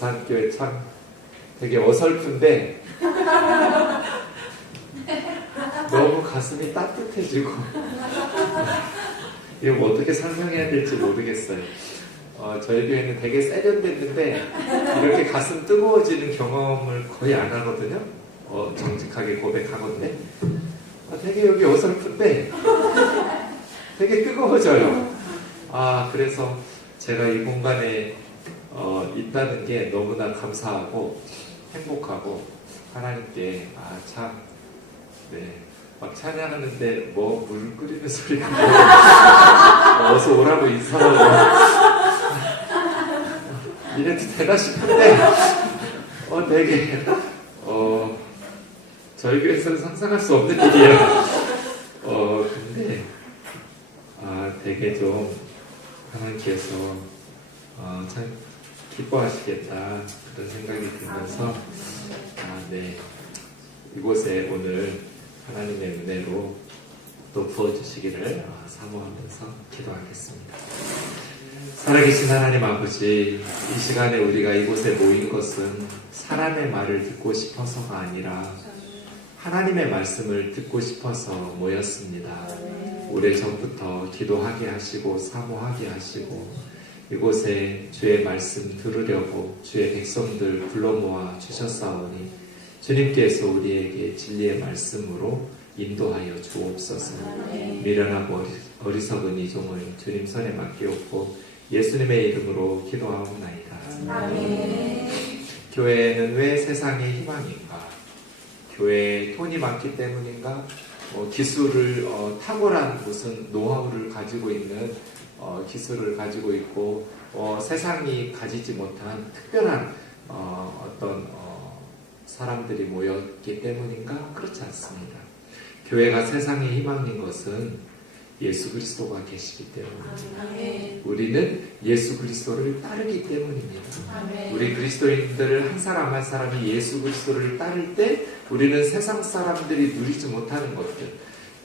부산교회 참 되게 어설픈데 너무 가슴이 따뜻해지고 이거 뭐 어떻게 설명해야 될지 모르겠어요. 저희 교회는 되게 세련됐는데 이렇게 가슴 뜨거워지는 경험을 거의 안 하거든요. 정직하게 고백하건데 되게 여기 어설픈데 되게 뜨거워져요. 그래서 제가 이 공간에 있다는 게 너무나 감사하고 행복하고 하나님께 참 막 찬양하는데 뭐 물 끓이는 소리가 어서 오라고 인사하고 이래도 되나 싶은데 되게 저희 교회에서는 상상할 수 없는 일이에요. 근데 되게 좀 하나님께서 참 기뻐하시겠다 그런 생각이 들면서 이곳에 오늘 하나님의 은혜로 또 부어주시기를 사모하면서 기도하겠습니다. 살아계신 하나님 아버지, 이 시간에 우리가 이곳에 모인 것은 사람의 말을 듣고 싶어서가 아니라 하나님의 말씀을 듣고 싶어서 모였습니다. 오래전부터 기도하게 하시고 사모하게 하시고 이곳에 주의 말씀 들으려고 주의 백성들 불러 모아 주셨사오니 주님께서 우리에게 진리의 말씀으로 인도하여 주옵소서. 미련하고 어리석은 이 종을 주님 손에 맡기옵고 예수님의 이름으로 기도하옵나이다. 교회는 왜 세상의 희망인가? 교회에 돈이 많기 때문인가? 기술을 탁월한 무슨 노하우를 가지고 있는 기술을 가지고 있고 세상이 가지지 못한 특별한 어떤 사람들이 모였기 때문인가? 그렇지 않습니다. 교회가 세상의 희망인 것은 예수 그리스도가 계시기 때문입니다. 우리는 예수 그리스도를 따르기 때문입니다. 우리 그리스도인들을 한 사람 한 사람이 예수 그리스도를 따를 때 우리는 세상 사람들이 누리지 못하는 것들,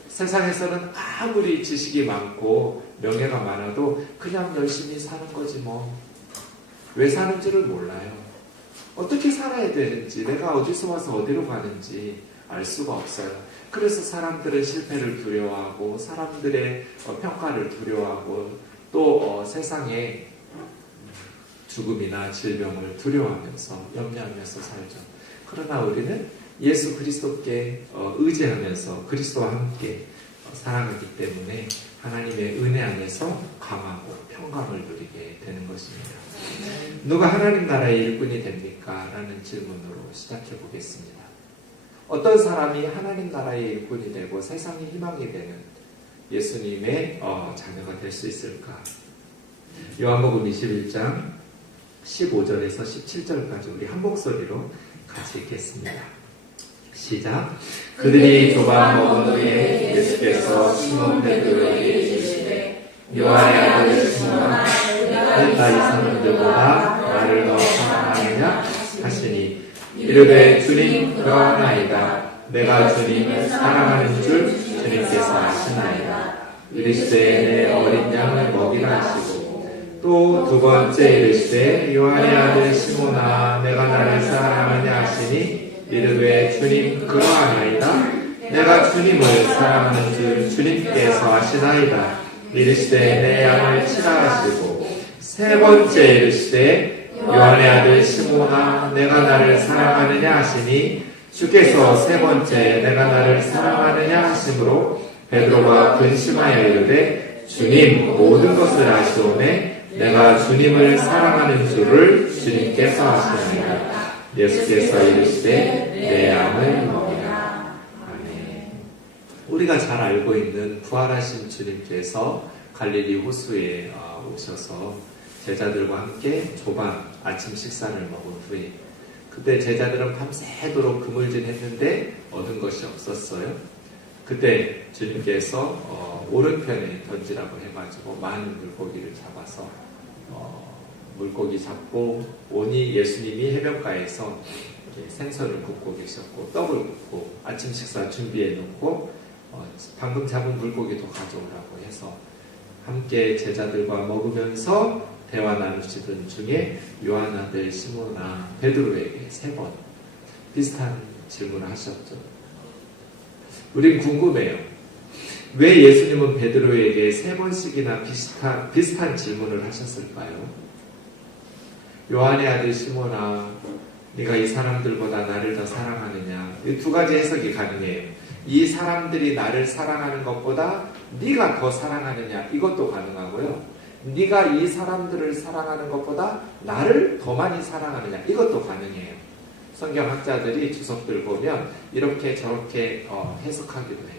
세상에서는 아무리 지식이 많고 명예가 많아도 그냥 열심히 사는 거지 뭐. 왜 사는지를 몰라요. 어떻게 살아야 되는지, 내가 어디서 와서 어디로 가는지 알 수가 없어요. 그래서 사람들은 실패를 두려워하고 사람들의 평가를 두려워하고 또 세상의 죽음이나 질병을 두려워하면서 염려하면서 살죠. 그러나 우리는 예수 그리스도께 의지하면서 그리스도와 함께 살아가기 때문에 하나님의 은혜 안에서 강하고 평강을 누리게 되는 것입니다. 누가 하나님 나라의 일꾼이 됩니까? 라는 질문으로 시작해 보겠습니다. 어떤 사람이 하나님 나라의 일꾼이 되고 세상의 희망이 되는 예수님의 자녀가 될 수 있을까? 요한복음 21장 15절에서 17절까지 우리 한 목소리로 같이 읽겠습니다. 시작. 그들이 조각 먹은 후에 예수께서 시몬 베드로에게 이르시되 요한의 아들 시몬아 내가 이 사람들보다 나를 더 사랑하느냐 하시니 이르되 주님 그러하나이다. 내가 주님을 사랑하는 줄 주님께서 아시나이다. 이르시되 내 어린 양을 먹이라 하시고 또 두 번째 이르시되 요한의 아들 시몬아 내가 나를 사랑하느냐 하시니 이르되 주님 그러하나이다. 내가 주님을 사랑하는 줄 주님께서 아시나이다. 이르시되 내 양을 치라 하시고 세 번째 이르시되 요한의 아들 시몬아 내가 나를 사랑하느냐 하시니 주께서 세 번째 내가 나를 사랑하느냐 하심으로 베드로가 근심하여 이르되 주님 모든 것을 아시오매 내가 주님을 사랑하는 줄을 주님께서 아시나이다. 예수께서 이르시되 내 양을 먹이라. 아멘. 우리가 잘 알고 있는 부활하신 주님께서 갈릴리 호수에 오셔서 제자들과 함께 조반 아침 식사를 먹은 후에 그때 제자들은 밤새도록 그물질했는데 얻은 것이 없었어요. 그때 주님께서 오른편에 던지라고 해가지고 많은 물고기를 잡아서 물고기 잡고 오니 예수님이 해변가에서 생선을 굽고 계셨고 떡을 굽고 아침 식사 준비해 놓고 방금 잡은 물고기도 가져오라고 해서 함께 제자들과 먹으면서 대화 나누시던 중에 요한 아들 시몬아 베드로에게 3번 비슷한 질문을 하셨죠. 우린 궁금해요. 왜 예수님은 베드로에게 3번씩이나 비슷한 질문을 하셨을까요? 요한의 아들 시몬아, 네가 이 사람들보다 나를 더 사랑하느냐? 이 2가지 해석이 가능해요. 이 사람들이 나를 사랑하는 것보다 네가 더 사랑하느냐? 이것도 가능하고요. 네가 이 사람들을 사랑하는 것보다 나를 더 많이 사랑하느냐? 이것도 가능해요. 성경학자들이 주석들 보면 이렇게 저렇게 해석하기도 해요.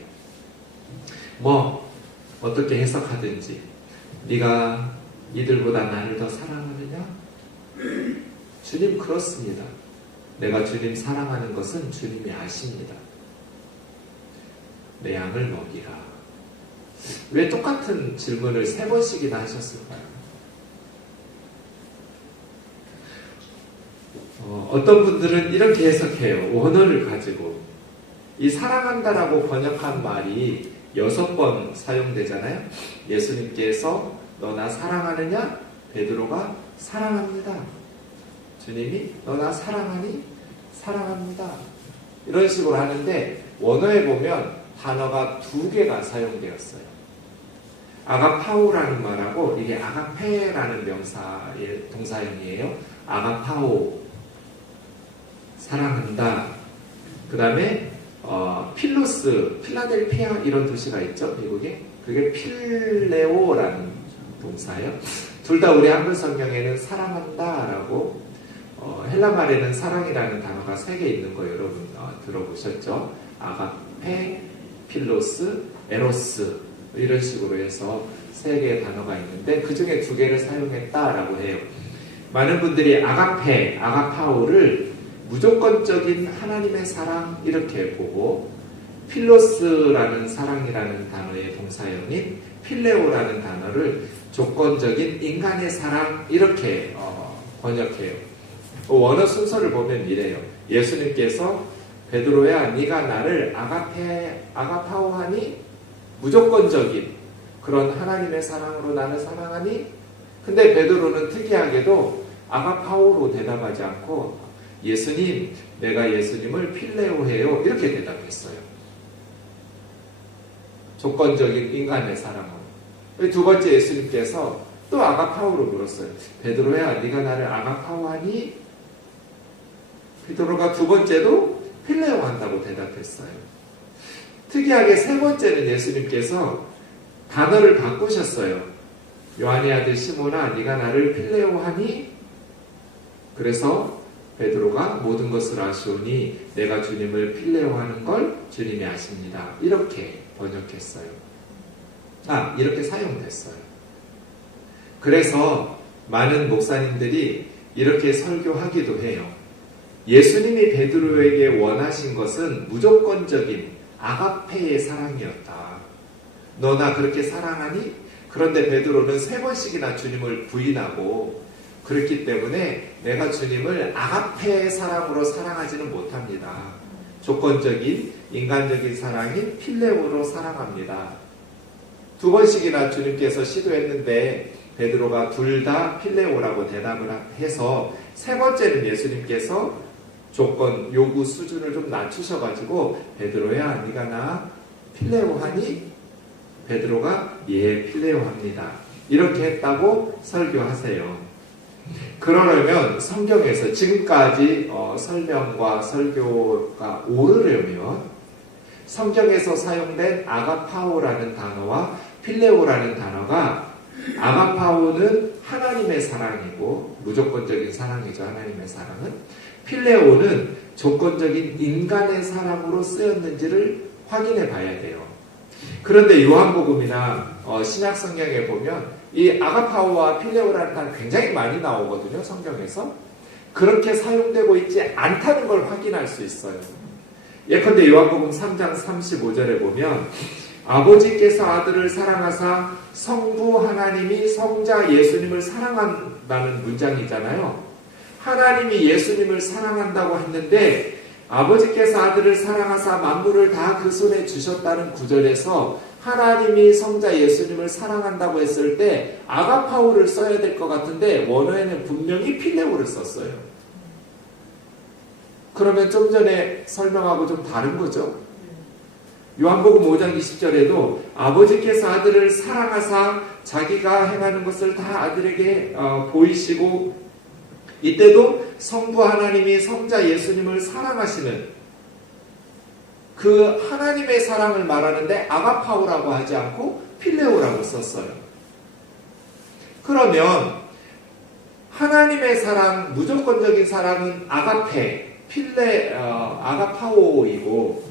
어떻게 해석하든지 네가 이들보다 나를 더 사랑하느냐? 주님 그렇습니다. 내가 주님 사랑하는 것은 주님이 아십니다. 내 양을 먹이라. 왜 똑같은 질문을 3번씩이나 하셨을까요? 어떤 분들은 이렇게 해석해요. 원어를 가지고. 이 사랑한다라고 번역한 말이 6번 사용되잖아요. 예수님께서 너 나 사랑하느냐? 베드로가 사랑합니다. 주님이 너 나 사랑하니? 사랑합니다. 이런 식으로 하는데 원어에 보면 단어가 2개가 사용되었어요. 아가파오라는 말하고 이게 아가페라는 명사의 동사형이에요. 아가파오 사랑한다. 그 다음에 필로스, 필라델피아 이런 도시가 있죠. 미국에. 그게 필레오라는 동사예요. 둘 다 우리 한글 성경에는 사랑한다라고 헬라 말에는 사랑이라는 단어가 3개 있는 거 여러분 들어보셨죠? 아가페, 필로스, 에로스 이런 식으로 해서 3개의 단어가 있는데 그 중에 2개를 사용했다라고 해요. 많은 분들이 아가페, 아가파오를 무조건적인 하나님의 사랑 이렇게 보고 필로스라는 사랑이라는 단어의 동사형인 필레오라는 단어를 조건적인 인간의 사랑 이렇게 번역해요. 원어 순서를 보면 이래요. 예수님께서 베드로야 네가 나를 아가파오하니 무조건적인 그런 하나님의 사랑으로 나를 사랑하니? 근데 베드로는 특이하게도 아가파오로 대답하지 않고 예수님, 내가 예수님을 필레오해요 이렇게 대답했어요. 조건적인 인간의 사랑으로. 2번째 예수님께서 또 아가파오로 물었어요. 베드로야 네가 나를 아가파오하니? 베드로가 2번째도 필레오 한다고 대답했어요. 특이하게 3번째는 예수님께서 단어를 바꾸셨어요. 요한의 아들 시몬아 네가 나를 필레오하니? 그래서 베드로가 모든 것을 아시오니 내가 주님을 필레오하는 걸 주님이 아십니다. 이렇게 번역했어요. 이렇게 사용됐어요. 그래서 많은 목사님들이 이렇게 설교하기도 해요. 예수님이 베드로에게 원하신 것은 무조건적인 아가페의 사랑이었다. 너 나 그렇게 사랑하니? 그런데 베드로는 3번씩이나 주님을 부인하고 그렇기 때문에 내가 주님을 아가페의 사랑으로 사랑하지는 못합니다. 조건적인 인간적인 사랑인 필레오로 사랑합니다. 2번씩이나 주님께서 시도했는데 베드로가 둘 다 필레오라고 대답을 해서 3번째는 예수님께서 조건 요구 수준을 좀 낮추셔가지고 베드로야 네가 나 필레오하니? 베드로가 예 필레오합니다. 이렇게 했다고 설교하세요. 그러려면 성경에서 지금까지 설명과 설교가 오르려면 성경에서 사용된 아가파오라는 단어와 필레오라는 단어가 아가파오는 하나님의 사랑이고 무조건적인 사랑이죠. 하나님의 사랑은. 필레오는 조건적인 인간의 사랑으로 쓰였는지를 확인해 봐야 돼요. 그런데 요한복음이나 신약 성경에 보면 이 아가파오와 필레오라는 단어 굉장히 많이 나오거든요. 성경에서. 그렇게 사용되고 있지 않다는 걸 확인할 수 있어요. 예컨대 요한복음 3장 35절에 보면 아버지께서 아들을 사랑하사 성부 하나님이 성자 예수님을 사랑한다는 문장이잖아요. 하나님이 예수님을 사랑한다고 했는데 아버지께서 아들을 사랑하사 만물을 다 그 손에 주셨다는 구절에서 하나님이 성자 예수님을 사랑한다고 했을 때 아가파오를 써야 될 것 같은데 원어에는 분명히 필레오를 썼어요. 그러면 좀 전에 설명하고 좀 다른 거죠. 요한복음 5장 20절에도 아버지께서 아들을 사랑하사 자기가 행하는 것을 다 아들에게 보이시고, 이때도 성부 하나님이 성자 예수님을 사랑하시는 그 하나님의 사랑을 말하는데 아가파오라고 하지 않고 필레오라고 썼어요. 그러면 하나님의 사랑, 무조건적인 사랑은 아가페, 아가파오이고,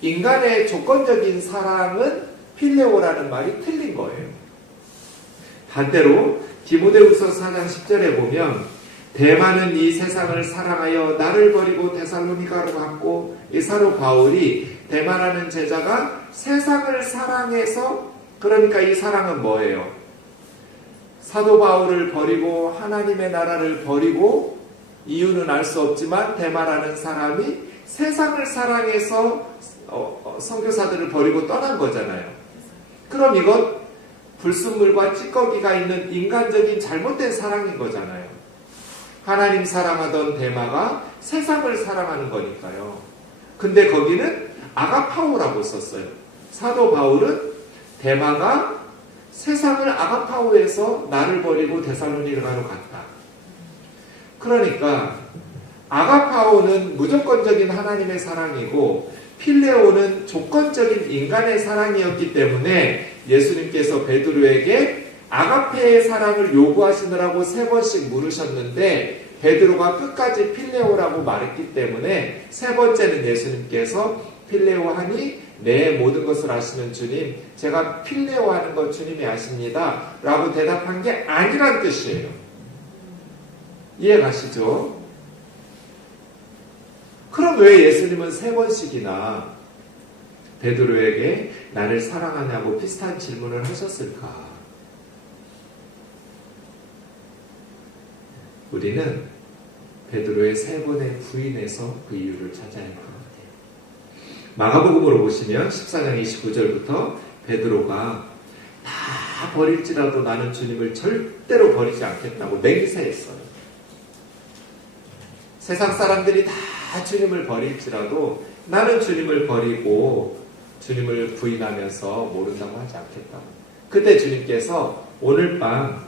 인간의 조건적인 사랑은 필레오라는 말이 틀린 거예요. 반대로 디모데후서 4장 10절에 보면 대마는 이 세상을 사랑하여 나를 버리고 데살로니가로 갔고, 이 사도 바울이 대마라는 제자가 세상을 사랑해서, 그러니까 이 사랑은 뭐예요? 사도 바울을 버리고 하나님의 나라를 버리고, 이유는 알 수 없지만 대마라는 사람이 세상을 사랑해서 선교사들을 버리고 떠난 거잖아요. 그럼 이건 불순물과 찌꺼기가 있는 인간적인 잘못된 사랑인 거잖아요. 하나님 사랑하던 대마가 세상을 사랑하는 거니까요. 근데 거기는 아가파오라고 썼어요. 사도 바울은 대마가 세상을 아가파오에서 나를 버리고 데살로니가로 갔다. 그러니까 아가파오는 무조건적인 하나님의 사랑이고 필레오는 조건적인 인간의 사랑이었기 때문에 예수님께서 베드로에게 아가페의 사랑을 요구하시느라고 3번씩 물으셨는데 베드로가 끝까지 필레오라고 말했기 때문에 3번째는 예수님께서 필레오 하니 내 모든 것을 아시는 주님, 제가 필레오 하는 것 주님이 아십니다 라고 대답한 게 아니란 뜻이에요. 이해가시죠? 그럼 왜 예수님은 3번씩이나 베드로에게 나를 사랑하냐고 비슷한 질문을 하셨을까? 우리는 베드로의 3번의 부인에서 그 이유를 찾아야 할 것 같아요. 마가복음으로 보시면 14장 29절부터 베드로가 다 버릴지라도 나는 주님을 절대로 버리지 않겠다고 맹세했어요. 세상 사람들이 다 주님을 버릴지라도 나는 주님을 버리고 주님을 부인하면서 모른다고 하지 않겠다고. 그때 주님께서 오늘 밤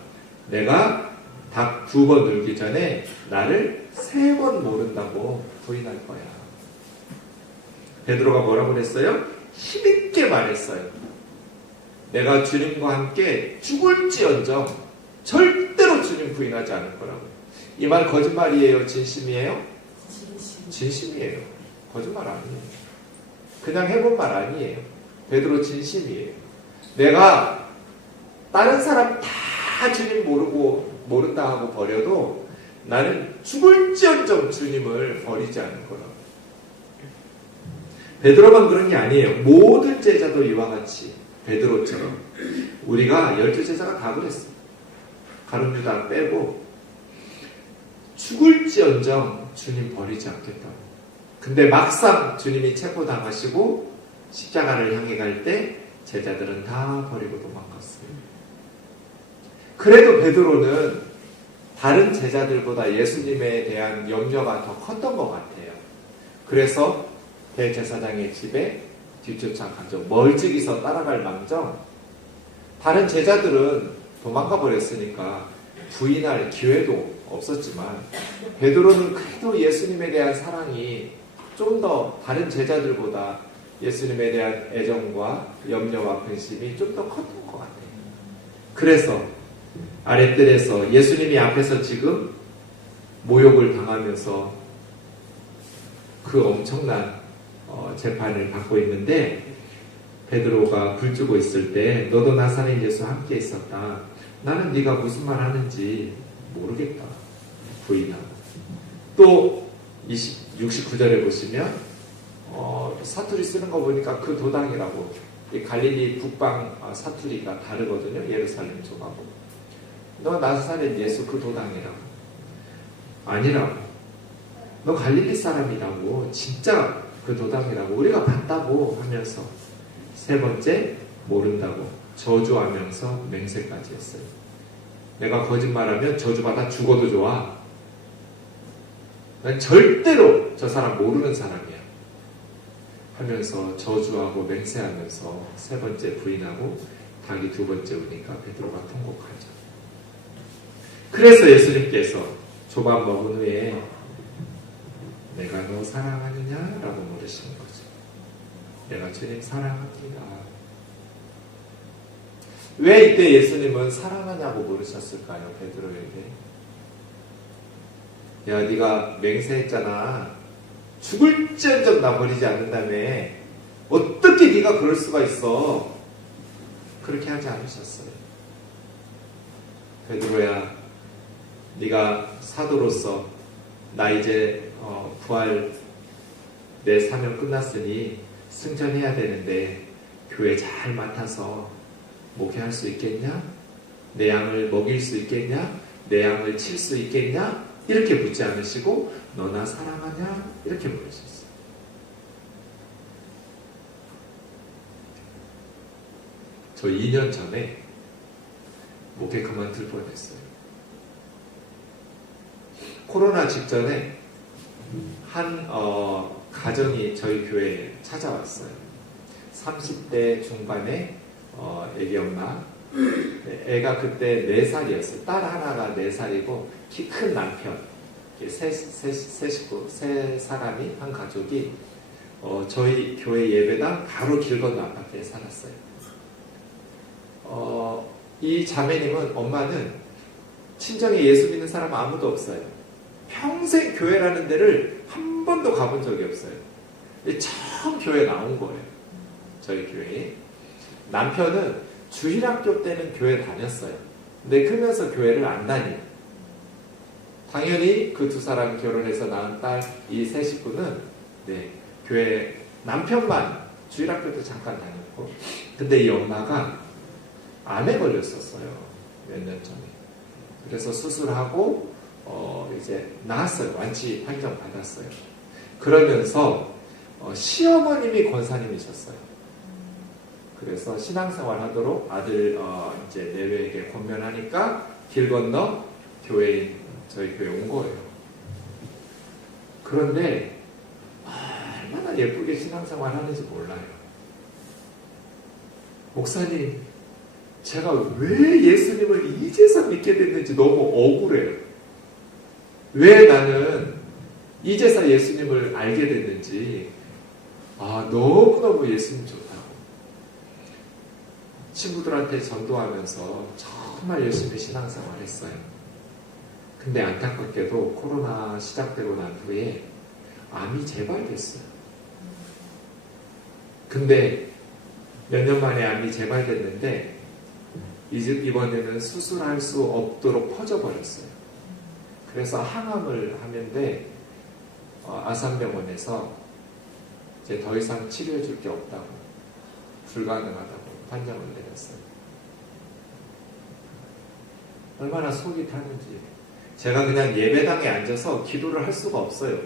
내가 닭 2번 울기 전에 나를 3번 모른다고 부인할 거야. 베드로가 뭐라고 그랬어요? 힘있게 말했어요. 내가 주님과 함께 죽을지언정 절대로 주님 부인하지 않을 거라고. 이 말 거짓말이에요? 진심이에요? 진심이에요. 거짓말 아니에요. 그냥 해본 말 아니에요. 베드로 진심이에요. 내가 다른 사람 다 주님 모른다 하고 버려도 나는 죽을지언정 주님을 버리지 않을 거라고. 베드로만 그런 게 아니에요. 모든 제자도 이와 같이 베드로처럼 우리가 12제자가 다 그랬어요. 가룟 유다 빼고 죽을지언정 주님 버리지 않겠다고. 근데 막상 주님이 체포당하시고 십자가를 향해 갈 때 제자들은 다 버리고 도망갔어요. 그래도 베드로는 다른 제자들보다 예수님에 대한 염려가 더 컸던 것 같아요. 그래서 대제사장의 집에 뒤쫓아 가죠. 멀찍이서 따라갈 망정 다른 제자들은 도망가 버렸으니까 부인할 기회도 없었지만 베드로는 그래도 예수님에 대한 사랑이 좀 더 다른 제자들보다 예수님에 대한 애정과 염려와 근심이 좀 더 컸던 것 같아요. 그래서 아랫뜰에서 예수님이 앞에서 지금 모욕을 당하면서 그 엄청난 재판을 받고 있는데 베드로가 불주고 있을 때 너도 나사렛 예수와 함께 있었다. 나는 네가 무슨 말 하는지 모르겠다. 부인하고. 또 69절에 보시면 사투리 쓰는 거 보니까 그 도당이라고. 갈릴리 북방 사투리가 다르거든요. 예루살렘 쪽하고. 너 나사렛 예수 그 도당이라고. 아니라고. 너 갈릴리 사람이라고. 진짜 그 도당이라고. 우리가 봤다고 하면서 3번째 모른다고 저주하면서 맹세까지 했어요. 내가 거짓말하면 저주받아 죽어도 좋아. 난 절대로 저 사람 모르는 사람이야. 하면서 저주하고 맹세하면서 세 번째 부인하고 닭이 두 번째 우니까 베드로가 통곡하죠. 그래서 예수님께서 조밥 먹은 후에 내가 너 사랑하느냐? 라고 물으시는 거죠. 내가 주님 사랑합니다. 왜 이때 예수님은 사랑하냐고 물으셨을까요? 베드로에게. 야, 네가 맹세했잖아. 죽을지언정 나 버리지 않는다며. 어떻게 네가 그럴 수가 있어? 그렇게 하지 않으셨어요. 베드로야, 네가 사도로서 나 이제 부활 내 사명 끝났으니 승천해야 되는데 교회 잘 맡아서 목회할 수 있겠냐? 내 양을 먹일 수 있겠냐? 내 양을 칠 수 있겠냐? 이렇게 묻지 않으시고 너 나 사랑하냐? 이렇게 물으셨어요. 저 2년 전에 목회 그만둘 뻔했어요. 코로나 직전에 한 가정이 저희 교회에 찾아왔어요. 30대 중반에 애기 엄마. 애가 그때 4살이었어요. 딸 하나가 4살이고 키 큰 남편. 세 식구, 세 사람이 한 가족이 저희 교회 예배당 바로 길 건너 아파트에 살았어요. 이 자매님은 엄마는 친정에 예수 믿는 사람 아무도 없어요. 평생 교회라는 데를 한 번도 가본 적이 없어요. 처음 교회 나온 거예요. 저희 교회에. 남편은 주일학교 때는 교회 다녔어요. 근데 크면서 교회를 안 다녀요. 당연히 그 두 사람이 결혼해서 낳은 딸 이 세 식구는 교회 남편만 주일학교 때 잠깐 다녔고, 근데 이 엄마가 암에 걸렸었어요. 몇 년 전에. 그래서 수술하고 이제 나았어요. 완치 판정 받았어요. 그러면서 시어머님이 권사님이셨어요. 그래서 신앙생활 하도록 아들 이제 내외에게 권면하니까 길 건너 교회인 저희 교회 온 거예요. 그런데 얼마나 예쁘게 신앙생활 하는지 몰라요. 목사님, 제가 왜 예수님을 이제서 믿게 됐는지 너무 억울해요. 왜 나는 이제서 예수님을 알게 됐는지 너무너무 예수님 좋다고. 친구들한테 전도하면서 정말 열심히 신앙생활 했어요. 근데 안타깝게도 코로나 시작되고 난 후에 암이 재발됐어요. 근데 몇 년 만에 암이 재발됐는데 이번에는 수술할 수 없도록 퍼져버렸어요. 그래서 항암을 하는데 아산병원에서 이제 더 이상 치료해줄 게 없다고, 불가능하다고 판정을 내렸어요. 얼마나 속이 타는지. 제가 그냥 예배당에 앉아서 기도를 할 수가 없어요.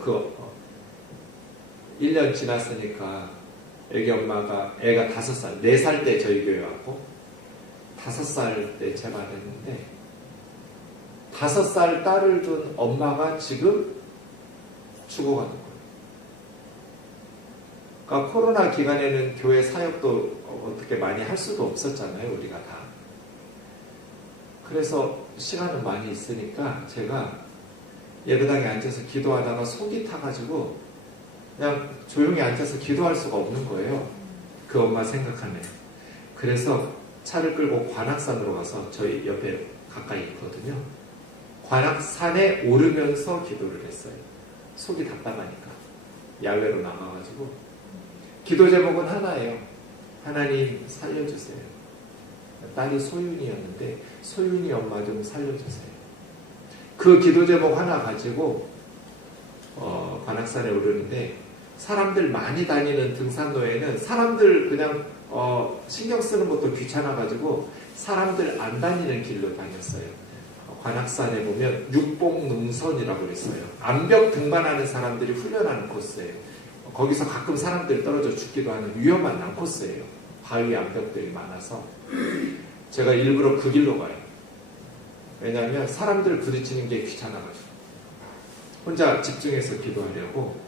1년 지났으니까 애기 엄마가, 애가 5살, 4살 때 저희 교회 왔고 5살 때 재발했는데 5살 딸을 둔 엄마가 지금 죽어가는 거예요. 그러니까 코로나 기간에는 교회 사역도 어떻게 많이 할 수도 없었잖아요, 우리가 다. 그래서 시간은 많이 있으니까 제가 예배당에 앉아서 기도하다가 속이 타가지고 그냥 조용히 앉아서 기도할 수가 없는 거예요. 그 엄마 생각하면. 그래서 차를 끌고 관악산으로 가서 저희 옆에 가까이 있거든요. 관악산에 오르면서 기도를 했어요. 속이 답답하니까. 야외로 나가가지고. 기도 제목은 하나예요. 하나님 살려주세요. 딸이 소윤이었는데 소윤이 엄마 좀 살려주세요. 그 기도 제목 하나 가지고 관악산에 오르는데, 사람들 많이 다니는 등산로에는 사람들 그냥 신경 쓰는 것도 귀찮아가지고 사람들 안 다니는 길로 다녔어요. 관악산에 보면 육봉능선이라고 그랬어요. 암벽 등반하는 사람들이 훈련하는 코스예요. 거기서 가끔 사람들이 떨어져 죽기도 하는 위험한 난코스예요. 바위 암벽들이 많아서 제가 일부러 그 길로 가요. 왜냐하면 사람들 부딪히는 게 귀찮아가지고 혼자 집중해서 기도하려고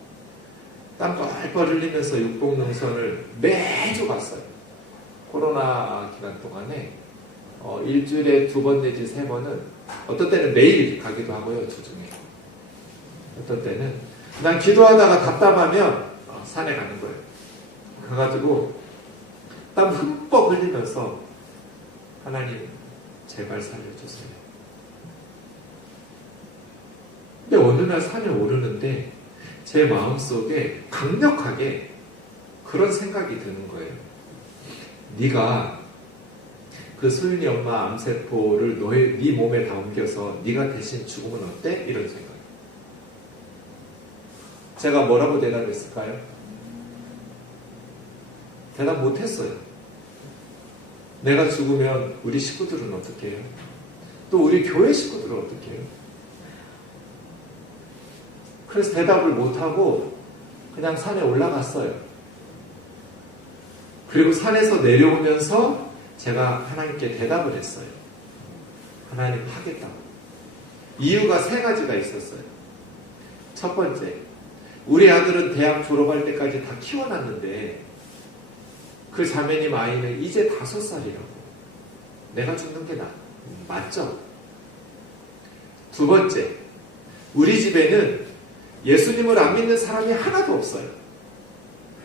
땀 뻘뻘 흘리면서 육복능선을 매주 갔어요. 코로나 기간 동안에 일주일에 2번 내지 3번은 어떤 때는 매일 가기도 하고요. 주중에 어떤 때는 난 기도하다가 답답하면 산에 가는 거예요. 가가지고 땀 흠뻑 흘리면서 하나님 제발 살려주세요. 근데 어느 날 산에 오르는데 제 마음속에 강력하게 그런 생각이 드는 거예요. 네가 그 소윤이 엄마 암세포를 네 몸에 다 옮겨서 네가 대신 죽으면 어때? 이런 생각. 제가 뭐라고 대답했을까요? 대답 못했어요. 내가 죽으면 우리 식구들은 어떻게 해요? 또 우리 교회 식구들은 어떻게 해요? 그래서 대답을 못하고 그냥 산에 올라갔어요. 그리고 산에서 내려오면서 제가 하나님께 대답을 했어요. 하나님 하겠다고. 이유가 3가지가 있었어요. 첫 번째, 우리 아들은 대학 졸업할 때까지 다 키워놨는데 그 자매님 아이는 이제 5살이라고. 내가 죽는 게 맞죠? 두 번째, 우리 집에는 예수님을 안 믿는 사람이 하나도 없어요.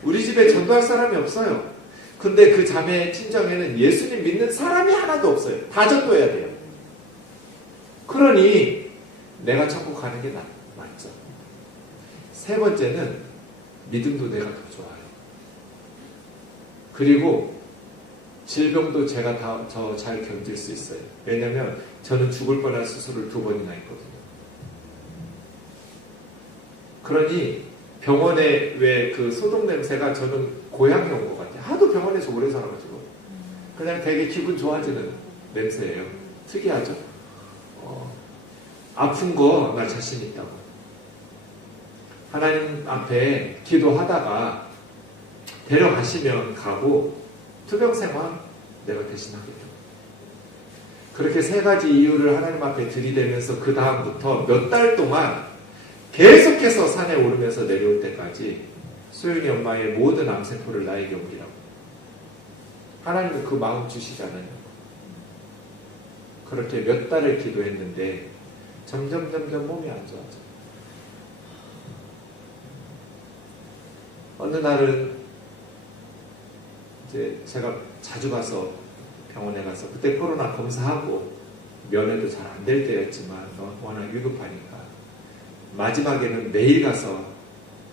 우리 집에 전도할 사람이 없어요. 근데 그 자매의 친정에는 예수님 믿는 사람이 하나도 없어요. 다 전도해야 돼요. 그러니 내가 천국 가는 게 맞죠. 세 번째는 믿음도 내가 더 좋아요. 그리고 질병도 제가 더 잘 견딜 수 있어요. 왜냐하면 저는 죽을 뻔한 수술을 2번이나 했거든요. 그러니 병원에 왜 그 소독 냄새가 저는 고향에 온 것 같아요. 하도 병원에서 오래 살아가지고 그냥 되게 기분 좋아지는 냄새예요. 특이하죠? 아픈 거 나 자신 있다고. 하나님 앞에 기도하다가 데려가시면 가고 투병생활 내가 대신하겠다고. 그렇게 3가지 이유를 하나님 앞에 들이대면서 그 다음부터 몇 달 동안 계속해서 산에 오르면서 내려올 때까지 소윤이 엄마의 모든 암세포를 나에게 옮기라고. 하나님은 그 마음 주시잖아요. 그렇게 몇 달을 기도했는데 점점 몸이 안 좋아져. 어느 날은 이제 제가 자주 가서 병원에 가서 그때 코로나 검사하고 면회도 잘 안 될 때였지만 워낙 위급하니까 마지막에는 매일 가서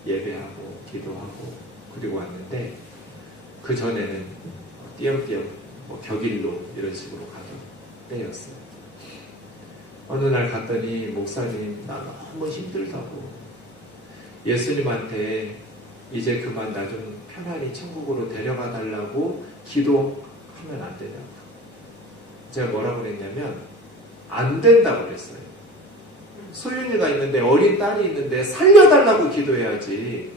예배하고 기도하고 그리고 왔는데 그 전에는 띄엄띄엄 격일로 이런 식으로 가던 때였어요. 어느 날 갔더니 목사님 나 너무 힘들다고 예수님한테 이제 그만 나 좀 편안히 천국으로 데려가 달라고 기도하면 안 되냐고. 제가 뭐라고 그랬냐면 안 된다고 그랬어요. 소윤이가 있는데 어린 딸이 있는데 살려달라고 기도해야지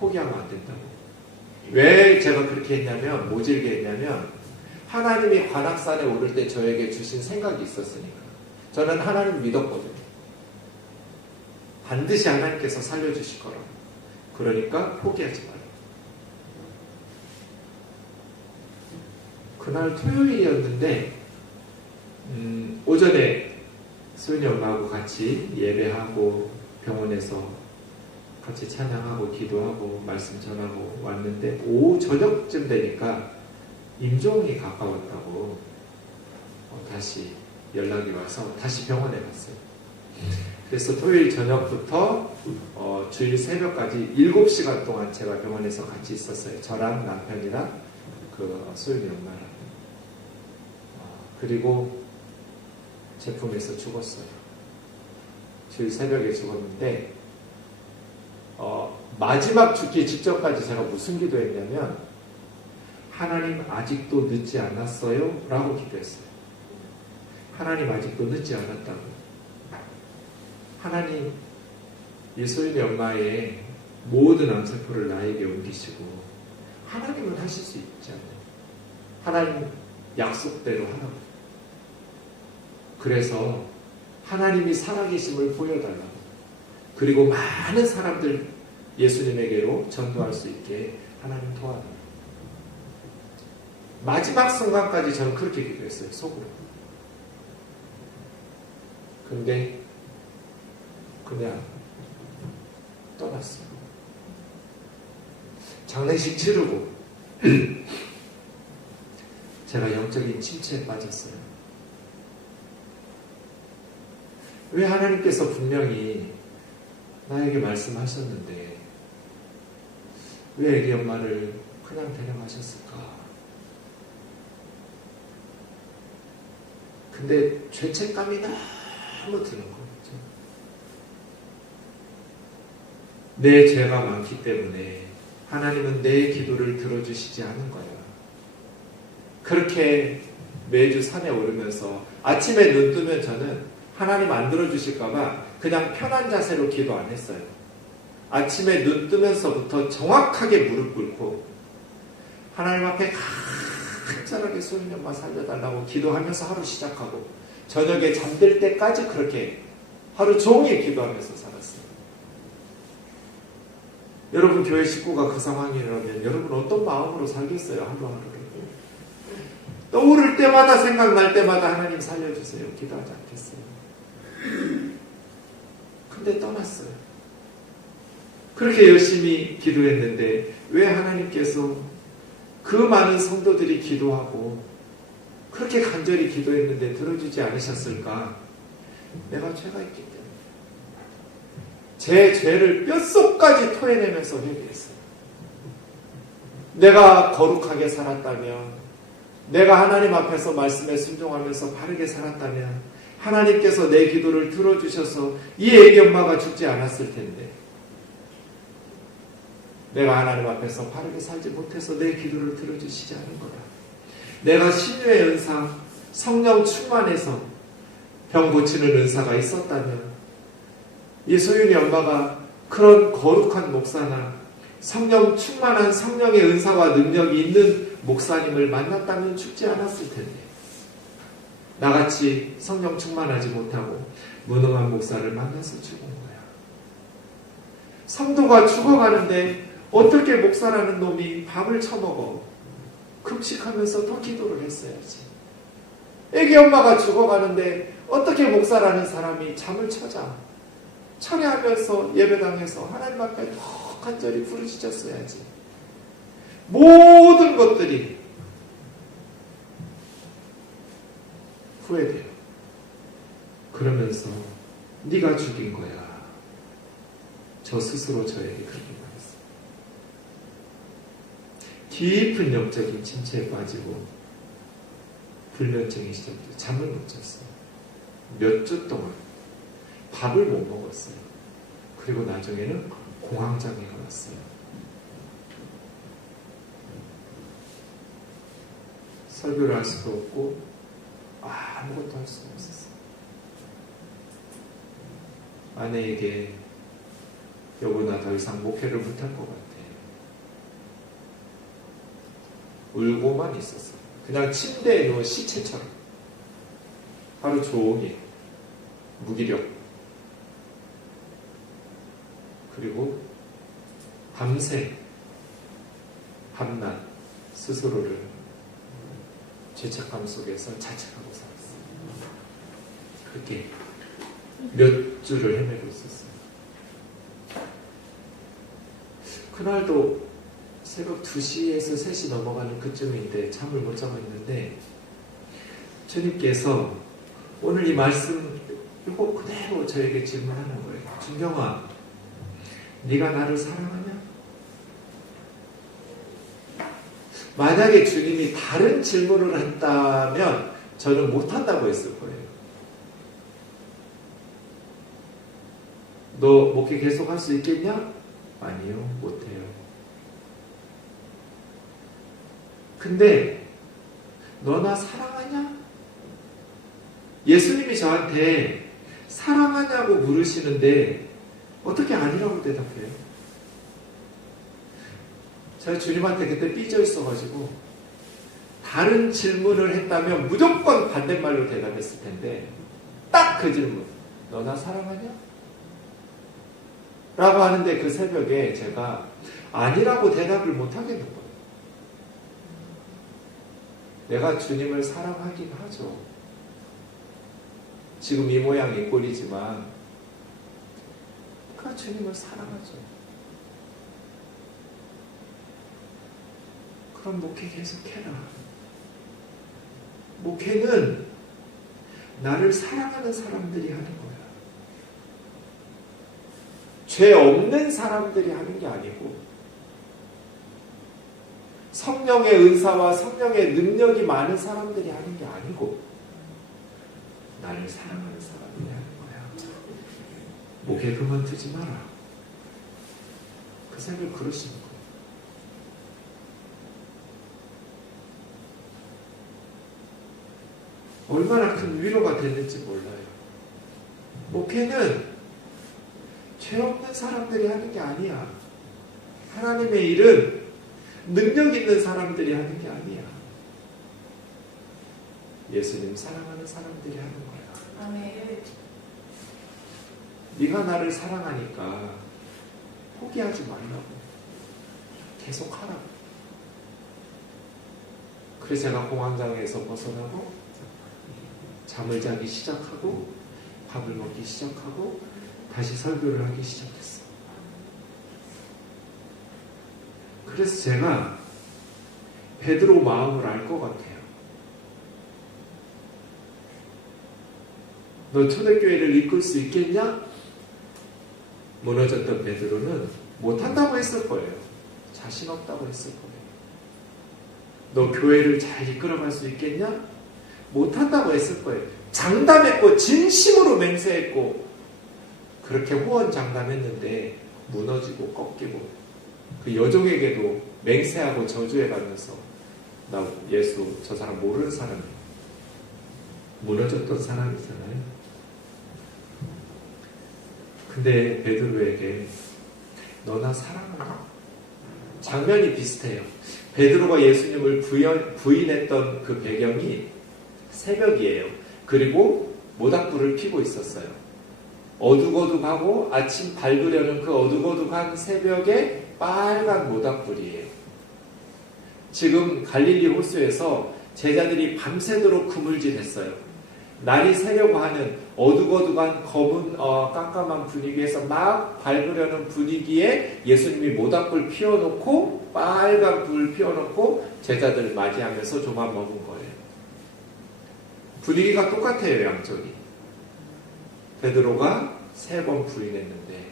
포기하면 안 된다고. 왜 제가 그렇게 했냐면 모질게 했냐면 하나님이 관악산에 오를 때 저에게 주신 생각이 있었으니까. 저는 하나님 믿었거든요. 반드시 하나님께서 살려주실 거라고. 그러니까 포기하지 마라. 그날 토요일이었는데 오전에 소윤이 엄마하고 같이 예배하고 병원에서 같이 찬양하고 기도하고 말씀 전하고 왔는데 오후 저녁쯤 되니까 임종이 가까웠다고 다시 연락이 와서 다시 병원에 갔어요. 그래서 토요일 저녁부터 주일 새벽까지 7시간 동안 제가 병원에서 같이 있었어요. 저랑 남편이랑 그 소윤이 엄마랑. 그리고 제품에서 죽었어요. 주일 새벽에 죽었는데 마지막 죽기 직전까지 제가 무슨 기도했냐면 하나님 아직도 늦지 않았어요? 라고 기도했어요. 하나님 아직도 늦지 않았다고. 하나님 이 소윤이 엄마의 모든 암세포를 나에게 옮기시고 하나님은 하실 수 있지 않나요? 하나님 약속대로 하라고. 그래서 하나님이 살아계심을 보여달라고. 그리고 많은 사람들 예수님에게로 전도할 수 있게 하나님 도와달라고. 마지막 순간까지 저는 그렇게 기도했어요. 속으로. 근데 그냥 떠났어요. 장례식 치르고 제가 영적인 침체에 빠졌어요. 왜 하나님께서 분명히 나에게 말씀하셨는데 왜 애기 엄마를 그냥 데려가셨을까? 근데 죄책감이 너무 드는 거죠. 내 죄가 많기 때문에 하나님은 내 기도를 들어주시지 않은 거야. 그렇게 매주 산에 오르면서 아침에 눈 뜨면 저는 하나님 안 들어주실까봐 그냥 편한 자세로 기도 안 했어요. 아침에 눈 뜨면서부터 정확하게 무릎 꿇고 하나님 앞에 간절하게 소윤이 엄마 살려달라고 기도하면서 하루 시작하고 저녁에 잠들 때까지 그렇게 하루 종일 기도하면서 살았어요. 여러분 교회 식구가 그 상황이라면 여러분 어떤 마음으로 살겠어요? 하루하루를. 떠오를 때마다 생각날 때마다 하나님 살려주세요. 기도하지 않겠어요? 근데 떠났어요. 그렇게 열심히 기도했는데 왜 하나님께서 그 많은 성도들이 기도하고 그렇게 간절히 기도했는데 들어주지 않으셨을까? 내가 죄가 있기 때문에 제 죄를 뼛속까지 토해내면서 회개했어요. 내가 거룩하게 살았다면, 내가 하나님 앞에서 말씀에 순종하면서 바르게 살았다면 하나님께서 내 기도를 들어주셔서 이 애기 엄마가 죽지 않았을 텐데, 내가 하나님 앞에서 바르게 살지 못해서 내 기도를 들어주시지 않은 거다. 내가 신유의 은사, 성령 충만해서 병 고치는 은사가 있었다면 이 소윤이 엄마가 그런 거룩한 목사나 성령 충만한 성령의 은사와 능력이 있는 목사님을 만났다면 죽지 않았을 텐데, 나같이 성령 충만하지 못하고 무능한 목사를 만나서 죽은 거야. 성도가 죽어가는데 어떻게 목사라는 놈이 밥을 처먹어? 금식하면서 더 기도를 했어야지. 애기 엄마가 죽어가는데 어떻게 목사라는 사람이 잠을 쳐자? 철회하면서 예배당에서 하나님 앞에 더 간절히 부르짖었어야지. 모든 것들이 후회돼요. 그러면서 네가 죽인 거야. 저 스스로 저에게 그렇게 말했어요. 깊은 영적인 침체에 빠지고 불면증이 시작돼서 잠을 못 잤어요. 몇 주 동안 밥을 못 먹었어요. 그리고 나중에는 공황장애가 왔어요. 설교를 할 수도 없고 아무것도 할 수가 없었어요. 아내에게 여보 나 더 이상 목회를 못할 것 같아. 울고만 있었어요. 그냥 침대에 누운 시체처럼 하루 종일 무기력, 그리고 밤새 밤낮 스스로를 죄책감 속에서 자책하고 살았어요. 그렇게 몇 주를 헤매고 있었어요. 그날도 새벽 2시에서 3시 넘어가는 그쯤인데 잠을 못 자고 있는데 주님께서 오늘 이 말씀 이거 그대로 저에게 질문하는 거예요. 준경아, 네가 나를 사랑하냐? 만약에 주님이 다른 질문을 했다면 저는 못한다고 했을 거예요. 너 목회 계속 할 수 있겠냐? 아니요, 못해요. 근데 너 나 사랑하냐? 예수님이 저한테 사랑하냐고 물으시는데 어떻게 아니라고 대답해요? 제가 주님한테 그때 삐져 있어가지고 다른 질문을 했다면 무조건 반대말로 대답했을 텐데 딱 그 질문, 너 나 사랑하냐? 라고 하는데 그 새벽에 제가 아니라고 대답을 못 하겠는 거예요. 내가 주님을 사랑하긴 하죠. 지금 이 모양 이 꼴이지만 내가 주님을 사랑하죠. 그럼 목회 계속해라. 목회는 나를 사랑하는 사람들이 하는 거야. 죄 없는 사람들이 하는 게 아니고 성령의 은사와 성령의 능력이 많은 사람들이 하는 게 아니고 나를 사랑하는 사람들이 하는 거야. 목회 그만두지 마라. 그 생각을 그러시는 거예요. 얼마나 큰 위로가 됐는지 몰라요. 목회는 죄 없는 사람들이 하는 게 아니야. 하나님의 일은 능력 있는 사람들이 하는 게 아니야. 예수님 사랑하는 사람들이 하는 거야. 아멘. 네가 나를 사랑하니까 포기하지 말라고. 계속 하라고. 그래서 제가 공황장애에서 벗어나고 잠을 자기 시작하고 밥을 먹기 시작하고 다시 설교를 하기 시작했어요. 그래서 제가 베드로 마음을 알 것 같아요. 너 초대교회를 이끌 수 있겠냐? 무너졌던 베드로는 못한다고 했을 거예요. 자신 없다고 했을 거예요. 너 교회를 잘 이끌어갈 수 있겠냐? 못한다고 했을 거예요. 장담했고 진심으로 맹세했고 그렇게 호언장담했는데 무너지고 꺾이고 그 여종에게도 맹세하고 저주해가면서 나 예수 저 사람 모르는 사람이에요. 무너졌던 사람이잖아요. 근데 베드로에게 너나 사랑하라. 장면이 비슷해요. 베드로가 예수님을 부인했던 그 배경이 새벽이에요. 그리고 모닥불을 피고 있었어요. 어둑어둑하고 아침 밝으려는 그 어둑어둑한 새벽에 빨간 모닥불이에요. 지금 갈릴리 호수에서 제자들이 밤새도록 그물질했어요. 날이 새려고 하는 어둑어둑한 검은 깜깜한 분위기에서 막 밝으려는 분위기에 예수님이 모닥불 피워놓고 빨간 불 피워놓고 제자들 맞이하면서 조만 먹은 거예요. 분위기가 똑같아요. 양쪽이. 베드로가 3번 부인했는데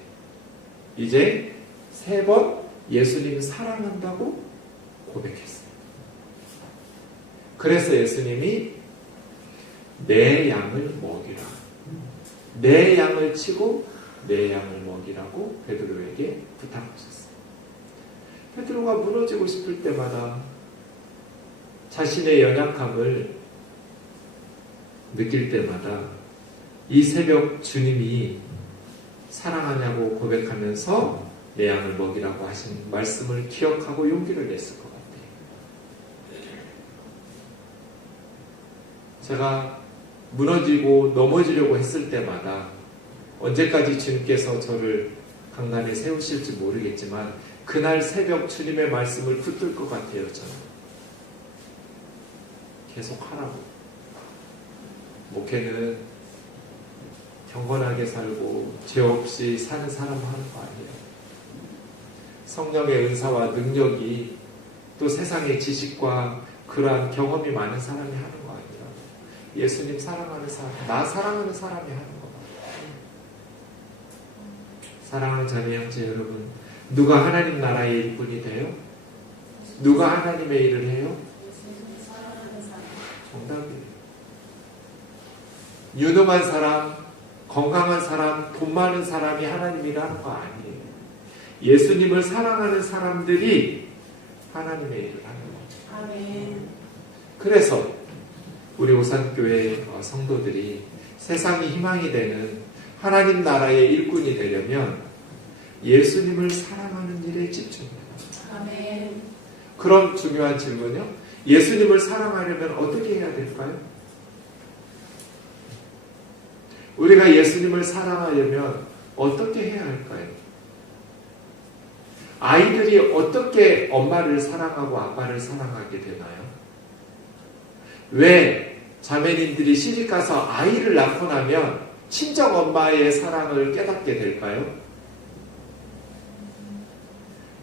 이제 3번 예수님 사랑한다고 고백했어요. 그래서 예수님이 내 양을 먹이라. 내 양을 치고 내 양을 먹이라고 베드로에게 부탁하셨어요. 베드로가 무너지고 싶을 때마다 자신의 연약함을 느낄 때마다 이 새벽 주님이 사랑하냐고 고백하면서 내 양을 먹이라고 하신 말씀을 기억하고 용기를 냈을 것 같아요. 제가 무너지고 넘어지려고 했을 때마다 언제까지 주님께서 저를 강단에 세우실지 모르겠지만 그날 새벽 주님의 말씀을 붙들 것 같아요. 저는 계속 하라고. 목회는 경건하게 살고 죄 없이 사는 사람 하는 거 아니에요. 성령의 은사와 능력이 또 세상의 지식과 그러한 경험이 많은 사람이 하는 거 아니라 예수님 사랑하는 사람, 나 사랑하는 사람이 하는 거예요. 사랑하는 자매 형제 여러분, 누가 하나님 나라의 일꾼이 돼요? 누가 하나님의 일을 해요? 정답이에요. 유능한 사람, 건강한 사람, 돈 많은 사람이 하나님 일을 하는 거 아니에요. 예수님을 사랑하는 사람들이 하나님의 일을 하는 거죠. 아멘. 그래서 우리 오산교회 성도들이 세상이 희망이 되는 하나님 나라의 일꾼이 되려면 예수님을 사랑하는 일에 집중해라. 아멘. 그런 중요한 질문이요. 예수님을 사랑하려면 어떻게 해야 될까요? 우리가 예수님을 사랑하려면 어떻게 해야 할까요? 아이들이 어떻게 엄마를 사랑하고 아빠를 사랑하게 되나요? 왜 자매님들이 시집가서 아이를 낳고 나면 친정 엄마의 사랑을 깨닫게 될까요?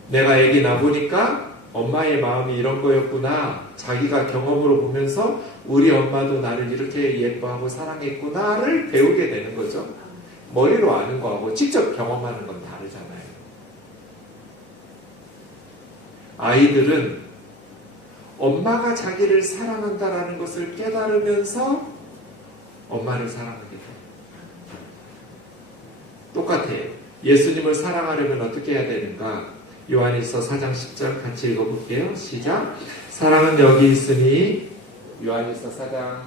내가 아기 낳아보니까 엄마의 마음이 이런 거였구나. 자기가 경험으로 보면서 우리 엄마도 나를 이렇게 예뻐하고 사랑했구나를 배우게 되는 거죠. 머리로 아는 거하고 직접 경험하는 건 다르잖아요. 아이들은 엄마가 자기를 사랑한다라는 것을 깨달으면서 엄마를 사랑하게 돼요. 똑같아요. 예수님을 사랑하려면 어떻게 해야 되는가? 요한일서 4장 10절 같이 읽어볼게요. 시작. 사랑은 여기 있으니. 요한일서 4장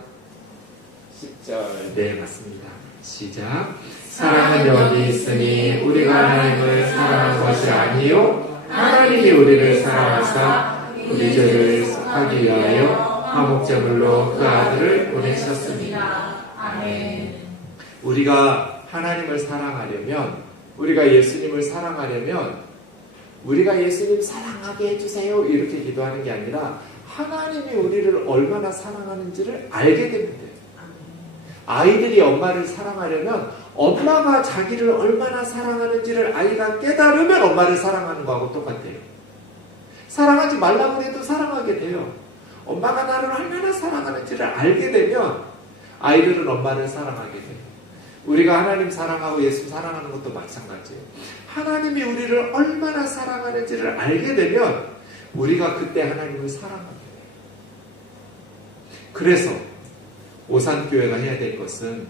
10절. 네, 맞습니다. 시작. 사랑은 여기 있으니 우리가 하나님을 사랑한 것이 아니요 하나님이 우리를 사랑하사 우리 죄를 속하기 위하여 화목제물로 그 아들을 보내셨습니다. 아멘. 우리가 하나님을 사랑하려면, 우리가 예수님을 사랑하려면 우리가 예수님 사랑하게 해주세요 이렇게 기도하는 게 아니라 하나님이 우리를 얼마나 사랑하는지를 알게 되면 돼요. 아이들이 엄마를 사랑하려면 엄마가 자기를 얼마나 사랑하는지를 아이가 깨달으면 엄마를 사랑하는 거하고 똑같아요. 사랑하지 말라고 해도 사랑하게 돼요. 엄마가 나를 얼마나 사랑하는지를 알게 되면 아이들은 엄마를 사랑하게 돼요. 우리가 하나님 사랑하고 예수 사랑하는 것도 마찬가지예요. 하나님이 우리를 얼마나 사랑하는지를 알게 되면 우리가 그때 하나님을 사랑하게 돼요. 그래서 오산교회가 해야 될 것은,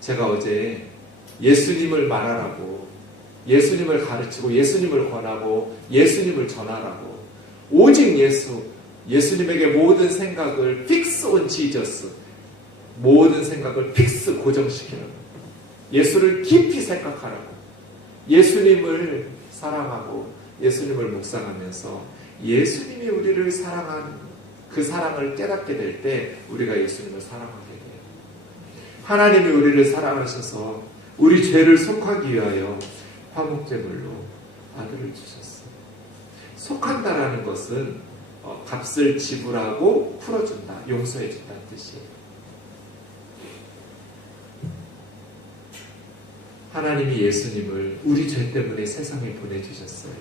제가 어제 예수님을 말하라고, 예수님을 가르치고 예수님을 권하고 예수님을 전하라고, 오직 예수님에게 모든 생각을 fix on Jesus, 모든 생각을 픽스 고정시키는, 예수를 깊이 생각하라고, 예수님을 사랑하고 예수님을 묵상하면서 예수님이 우리를 사랑한 그 사랑을 깨닫게 될 때 우리가 예수님을 사랑하게 돼요. 하나님이 우리를 사랑하셔서 우리 죄를 속하기 위하여 화목제물로 아들을 주셨어요. 속한다라는 것은 값을 지불하고 풀어준다, 용서해준다는 뜻이에요. 하나님이 예수님을 우리 죄 때문에 세상에 보내주셨어요.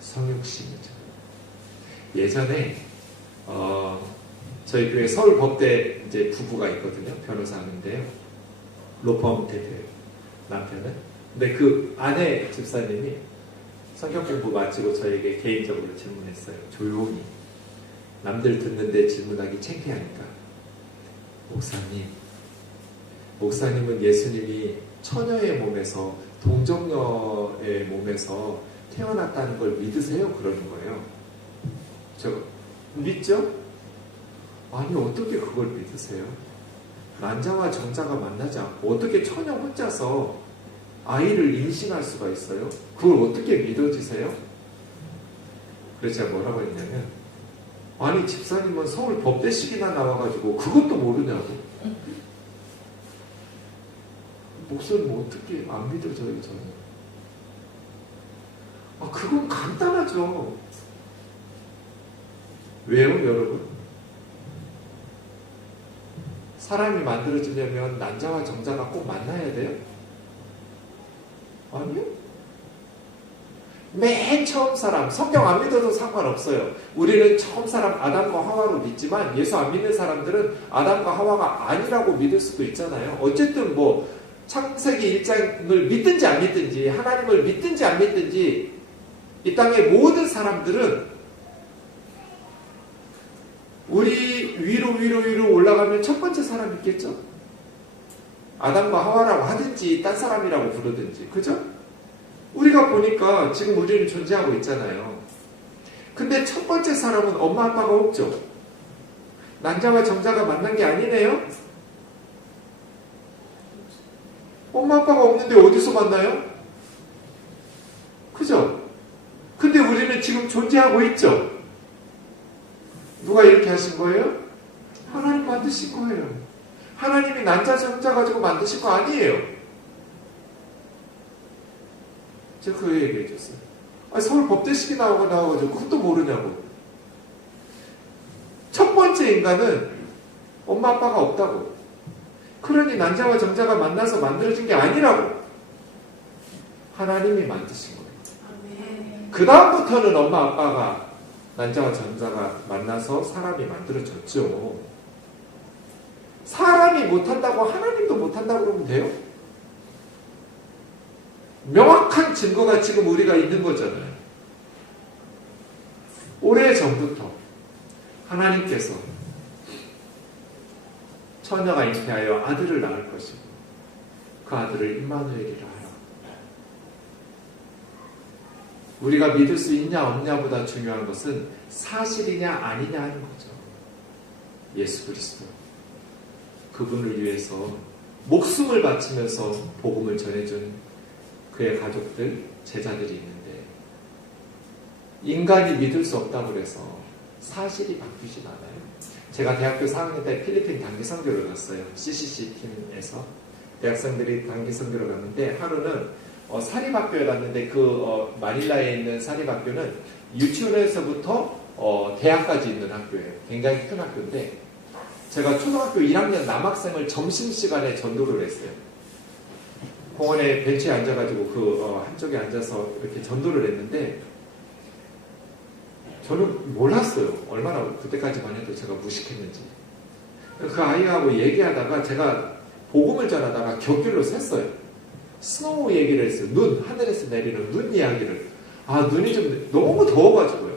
성육신이죠. 예전에 저희 교회 서울법대 이제 부부가 있거든요. 변호사 하는데요. 로펌 대표예요. 남편은. 근데 그 아내 집사님이 성경 공부 마치고 저에게 개인적으로 질문했어요. 조용히. 남들 듣는데 질문하기 창피하니까. 목사님은 예수님이 처녀의 몸에서, 동정녀의 몸에서 태어났다는 걸 믿으세요? 그러는 거예요. 저 믿죠? 아니, 어떻게 그걸 믿으세요? 난자와 정자가 만나지 않고 어떻게 처녀 혼자서 아이를 임신할 수가 있어요? 그걸 어떻게 믿어지세요? 그래서 제가 뭐라고 했냐면, 아니, 집사님은 서울 법대식이나 나와가지고 그것도 모르냐고. 목소리 뭐 어떻게 안 믿어져요, 저는. 그건 간단하죠. 왜요, 여러분? 사람이 만들어지려면 난자와 정자가 꼭 만나야 돼요? 아니요. 맨 처음 사람, 성경 안 믿어도 상관없어요. 우리는 처음 사람 아담과 하와로 믿지만 예수 안 믿는 사람들은 아담과 하와가 아니라고 믿을 수도 있잖아요. 어쨌든 창세기 1장을 믿든지 안 믿든지, 하나님을 믿든지 안 믿든지, 이 땅의 모든 사람들은 우리 위로 올라가면 첫 번째 사람 있겠죠? 아담과 하와라고 하든지 딴 사람이라고 부르든지, 그죠? 우리가 보니까 지금 우리는 존재하고 있잖아요. 근데 첫 번째 사람은 엄마 아빠가 없죠? 난자와 정자가 만난 게 아니네요? 엄마 아빠가 없는데 어디서 만나요? 그죠? 근데 우리는 지금 존재하고 있죠. 누가 이렇게 하신 거예요? 하나님 만드신 거예요. 하나님이 난자 정자 가지고 만드신 거 아니에요. 제가 그 얘기해 줬어요. 서울 법대식이 나와가지고 그것도 모르냐고. 첫 번째 인간은 엄마 아빠가 없다고. 그러니 난자와 정자가 만나서 만들어진 게 아니라고. 하나님이 만드신 거예요. 그 다음부터는 엄마 아빠가 난자와 정자가 만나서 사람이 만들어졌죠. 사람이 못한다고 하나님도 못한다고 그러면 돼요? 명확한 증거가 지금 우리가 있는 거잖아요. 오래전부터 하나님께서 처녀가 잉태하여 아들을 낳을 것이고 그 아들을 임마누엘이라 하라. 우리가 믿을 수 있냐 없냐보다 중요한 것은 사실이냐 아니냐 하는 거죠. 예수 그리스도 그분을 위해서 목숨을 바치면서 복음을 전해준 그의 가족들, 제자들이 있는데 인간이 믿을 수 없다고 해서 사실이 바뀌진 않아요. 제가 대학교 4학년 때 필리핀 단기 선교를 갔어요. CCC 팀에서 대학생들이 단기 선교를 갔는데 하루는 사립학교에 갔는데 마닐라에 있는 사립학교는 유치원에서부터 대학까지 있는 학교예요. 굉장히 큰 학교인데 제가 초등학교 1학년 남학생을 점심시간에 전도를 했어요. 공원에 벤치에 앉아가지고 한쪽에 앉아서 이렇게 전도를 했는데 저는 몰랐어요. 얼마나 그때까지만 해도 제가 무식했는지. 그 아이하고 얘기하다가 제가 복음을 전하다가 곁길로 샜어요. 스노우 얘기를 했어요. 하늘에서 내리는 눈 이야기를. 눈이 좀 너무 더워가지고요.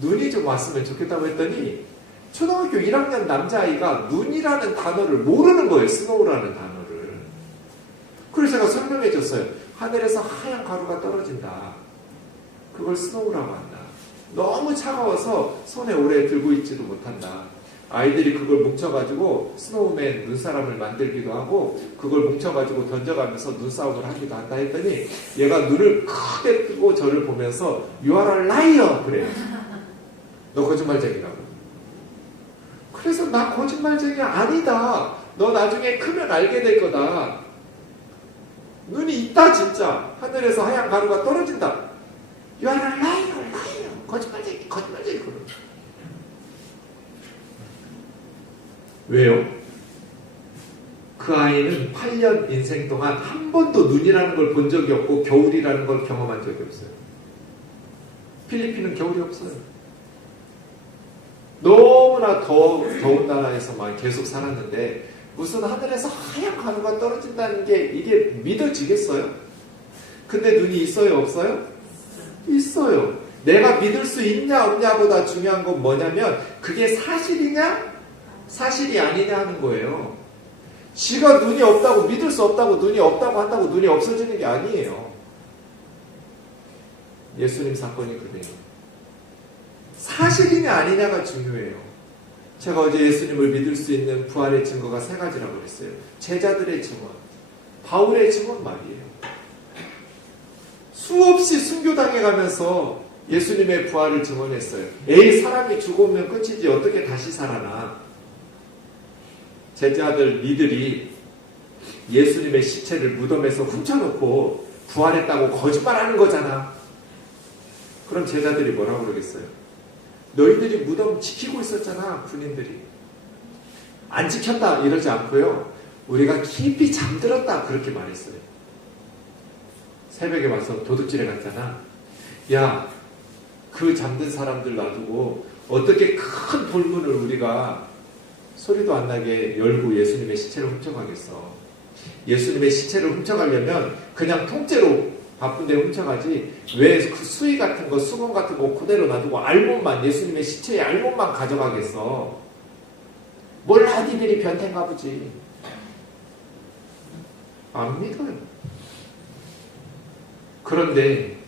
눈이 좀 왔으면 좋겠다고 했더니 초등학교 1학년 남자아이가 눈이라는 단어를 모르는 거예요. 스노우라는 단어를. 그래서 제가 설명해 줬어요. 하늘에서 하얀 가루가 떨어진다. 그걸 스노우라고 한다. 너무 차가워서 손에 오래 들고 있지도 못한다. 아이들이 그걸 뭉쳐가지고 스노우맨 눈사람을 만들기도 하고 그걸 뭉쳐가지고 던져가면서 눈싸움을 하기도 한다 했더니 얘가 눈을 크게 뜨고 저를 보면서 You are a liar! 그래요. 너 거짓말쟁이라고. 그래서 나 거짓말쟁이 아니다. 너 나중에 크면 알게 될 거다. 눈이 있다 진짜. 하늘에서 하얀 가루가 떨어진다. You are a liar, liar. 거짓말쟁이. 그러는. 왜요? 그 아이는 8년 인생 동안 한 번도 눈이라는 걸 본 적이 없고 겨울이라는 걸 경험한 적이 없어요. 필리핀은 겨울이 없어요. 너무나 더운 나라에서만 계속 살았는데 무슨 하늘에서 하얀 가루가 떨어진다는 게 이게 믿어지겠어요? 근데 눈이 있어요? 없어요? 있어요. 내가 믿을 수 있냐 없냐보다 중요한 건 뭐냐면 그게 사실이냐 사실이 아니냐 하는 거예요. 지가 눈이 없다고 믿을 수 없다고 눈이 없다고 한다고 눈이 없어지는 게 아니에요. 예수님 사건이 그래요. 사실이냐 아니냐가 중요해요. 제가 어제 예수님을 믿을 수 있는 부활의 증거가 3가지라고 그랬어요. 제자들의 증언, 바울의 증언 말이에요. 수없이 순교당해가면서 예수님의 부활을 증언했어요. 에이, 사람이 죽으면 끝이지 어떻게 다시 살아나. 제자들 니들이 예수님의 시체를 무덤에서 훔쳐놓고 부활했다고 거짓말하는 거잖아. 그럼 제자들이 뭐라고 그러겠어요? 너희들이 무덤 지키고 있었잖아. 군인들이 안 지켰다 이러지 않고요. 우리가 깊이 잠들었다 그렇게 말했어요. 새벽에 와서 도둑질해 갔잖아. 야, 그 잠든 사람들 놔두고 어떻게 큰 돌문을 우리가 소리도 안 나게 열고 예수님의 시체를 훔쳐가겠어. 예수님의 시체를 훔쳐가려면 그냥 통째로 바쁜데 훔쳐가지 왜 그 수의 같은 거, 수건 같은 거 그대로 놔두고 알몸만, 예수님의 시체의 알몸만 가져가겠어. 몰라, 니들이 변태인가 보지. 안 믿어요. 그런데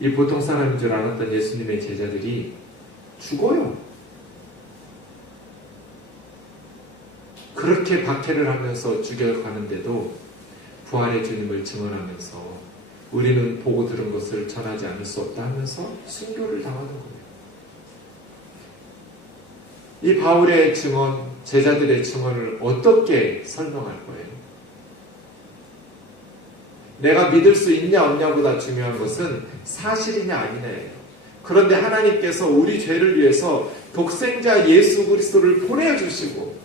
이 보통 사람인 줄 알았던 예수님의 제자들이 죽어요. 그렇게 박해를 하면서 죽여가는데도 부활의 주님을 증언하면서 우리는 보고 들은 것을 전하지 않을 수 없다 하면서 순교를 당하는 거예요. 이 바울의 증언, 제자들의 증언을 어떻게 설명할 거예요? 내가 믿을 수 있냐 없냐보다 중요한 것은 사실이냐 아니냐예요. 그런데 하나님께서 우리 죄를 위해서 독생자 예수 그리스도를 보내주시고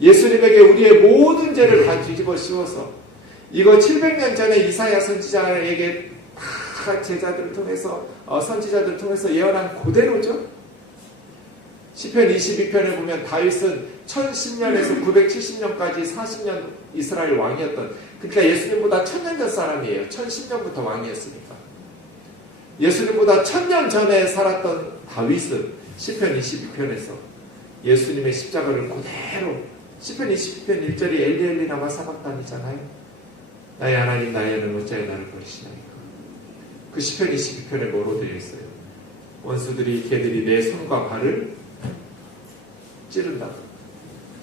예수님에게 우리의 모든 죄를 다 뒤집어 씌워서 이거 700년 전에 이사야 선지자에게 다 제자들을 통해서 선지자들을 통해서 예언한 그대로죠. 시편 22편에 보면 다윗은 1010년에서 970년까지 40년 이스라엘 왕이었던, 그러니까 예수님보다 1000년 전 사람이에요. 1010년부터 왕이었으니까. 예수님보다 1000년 전에 살았던 다윗은 시편 22편에서 예수님의 십자가를 그대로, 시편 22편 1절이 엘리 엘리 라마 사박단이잖아요. 나의 하나님 나의 하나님 어찌하여 나를 버리시나이까. 그 시편 22편에 뭐로 되어 있어요? 원수들이 개들이 내 손과 발을 찌른다.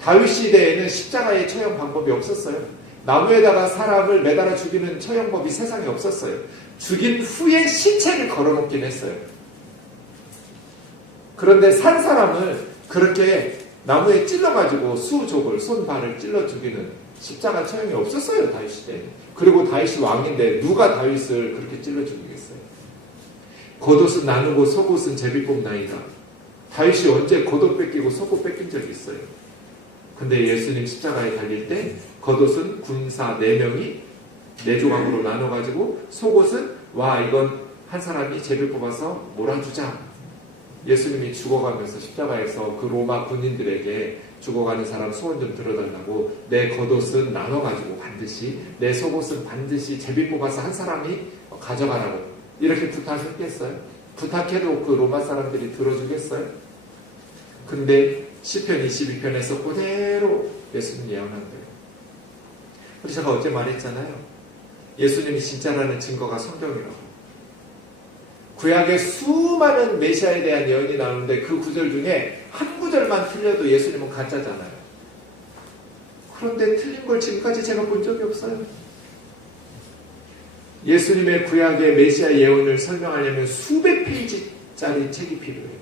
다윗 시대에는 십자가의 처형 방법이 없었어요. 나무에다가 사람을 매달아 죽이는 처형법이 세상에 없었어요. 죽인 후에 시체를 걸어놓긴 했어요. 그런데 산 사람을 그렇게 나무에 찔러가지고 수족을 손발을 찔러 죽이는 십자가 처형이 없었어요. 다윗 시대에는. 그리고 다윗이 왕인데 누가 다윗을 그렇게 찔러 죽이겠어요? 겉옷은 나누고 속옷은 제비뽑나이다. 다윗이 언제 겉옷 뺏기고 속옷 뺏긴 적이 있어요? 근데 예수님 십자가에 달릴 때 겉옷은 군사 4명이 4조각으로 나눠가지고 속옷은 와 이건 한 사람이 제비 뽑아서 몰아주자. 예수님이 죽어가면서 십자가에서 그 로마 군인들에게 죽어가는 사람 소원 좀 들어달라고 내 겉옷은 나눠가지고 반드시 내 속옷은 반드시 제비 뽑아서 한 사람이 가져가라고 이렇게 부탁했겠어요? 부탁해도 그 로마 사람들이 들어주겠어요? 근데 시편 22편에서 그대로 예수님 예언한 거예요. 그래서 제가 어제 말했잖아요. 예수님이 진짜라는 증거가 성경이라고. 구약에 수많은 메시아에 대한 예언이 나오는데 그 구절 중에 한 구절만 틀려도 예수님은 가짜잖아요. 그런데 틀린 걸 지금까지 제가 본 적이 없어요. 예수님의 구약의 메시아 예언을 설명하려면 수백 페이지짜리 책이 필요해요.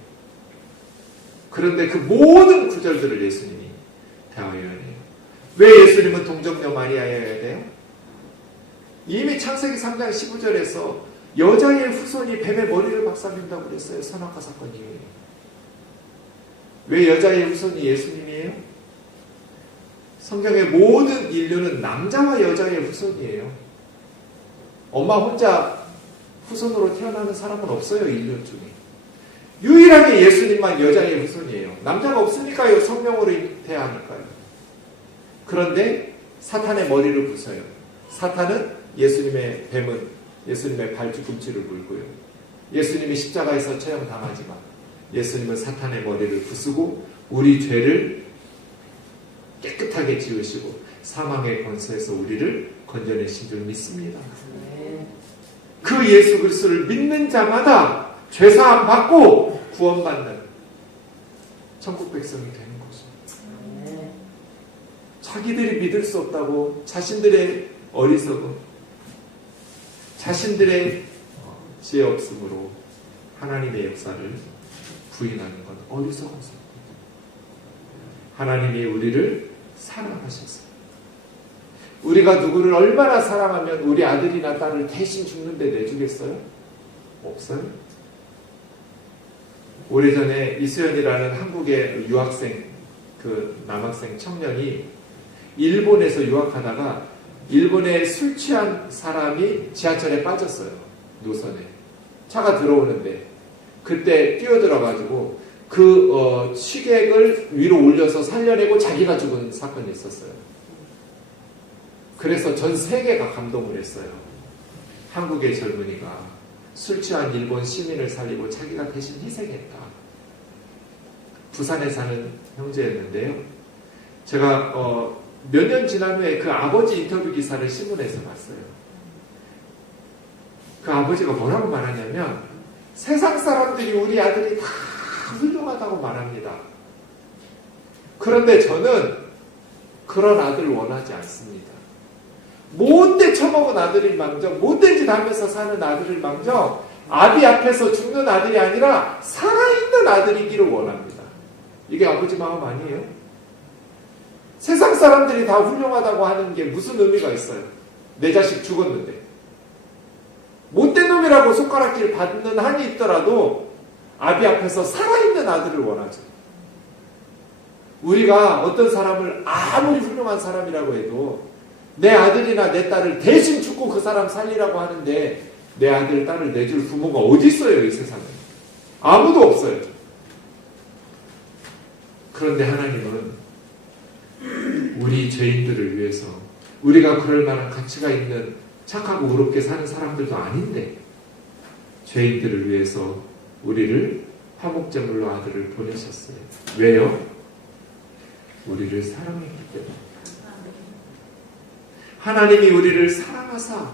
그런데 그 모든 구절들을 예수님이 다 예언해요. 왜 예수님은 동정녀 마리아여야 돼요? 이미 창세기 3장 15절에서 여자의 후손이 뱀의 머리를 박살낸다고 그랬어요. 선악과 사건 이후에. 왜 여자의 후손이 예수님이에요? 성경의 모든 인류는 남자와 여자의 후손이에요. 엄마 혼자 후손으로 태어나는 사람은 없어요. 인류 중에. 유일하게 예수님만 여자의 후손이에요. 남자가 없으니까요. 성령으로 잉태해야 하니까요. 그런데 사탄의 머리를 부숴요. 사탄은 뱀은 예수님의 발 뒤꿈치를 물고요. 예수님이 십자가에서 처형당하지만 예수님은 사탄의 머리를 부수고 우리 죄를 깨끗하게 지으시고 사망의 권세에서 우리를 건져내신 줄 믿습니다. 그 예수 그리스도를 믿는 자마다 죄사함 받고 구원받는 천국 백성이 되는 것입니다. 자기들이 믿을 수 없다고 자신들의 어리석음, 자신들의 지혜 없음으로 하나님의 역사를 부인하는 건 어리석음입니다. 하나님이 우리를 사랑하셨어요. 우리가 누구를 얼마나 사랑하면 우리 아들이나 딸을 대신 죽는데 내주겠어요? 없어요. 오래전에 이수연이라는 한국의 유학생, 그 남학생 청년이 일본에서 유학하다가 일본에 술 취한 사람이 지하철에 빠졌어요. 노선에. 차가 들어오는데 그때 뛰어들어가지고 그 취객을 위로 올려서 살려내고 자기가 죽은 사건이 있었어요. 그래서 전 세계가 감동을 했어요. 한국의 젊은이가 술 취한 일본 시민을 살리고 자기가 대신 희생했다. 부산에 사는 형제였는데요. 제가 몇 년 지난 후에 그 아버지 인터뷰 기사를 신문에서 봤어요. 그 아버지가 뭐라고 말하냐면 세상 사람들이 우리 아들이 다 훌륭하다고 말합니다. 그런데 저는 그런 아들 원하지 않습니다. 못돼 처먹은 아들을 망정, 못된 짓 하면서 사는 아들을 망정, 아비 앞에서 죽는 아들이 아니라 살아있는 아들이기를 원합니다. 이게 아버지 마음 아니에요? 세상 사람들이 다 훌륭하다고 하는 게 무슨 의미가 있어요? 내 자식 죽었는데. 못된 놈이라고 손가락질 받는 한이 있더라도 아비 앞에서 살아있는 아들을 원하죠. 우리가 어떤 사람을 아무리 훌륭한 사람이라고 해도 내 아들이나 내 딸을 대신 죽고 그 사람 살리라고 하는데 내 아들, 딸을 내줄 부모가 어디 있어요, 이 세상에? 아무도 없어요. 그런데 하나님은 우리 죄인들을 위해서, 우리가 그럴 만한 가치가 있는 착하고 의롭게 사는 사람들도 아닌데 죄인들을 위해서 우리를 화목제물로 아들을 보내셨어요. 왜요? 우리를 사랑했기 때문에. 하나님이 우리를 사랑하사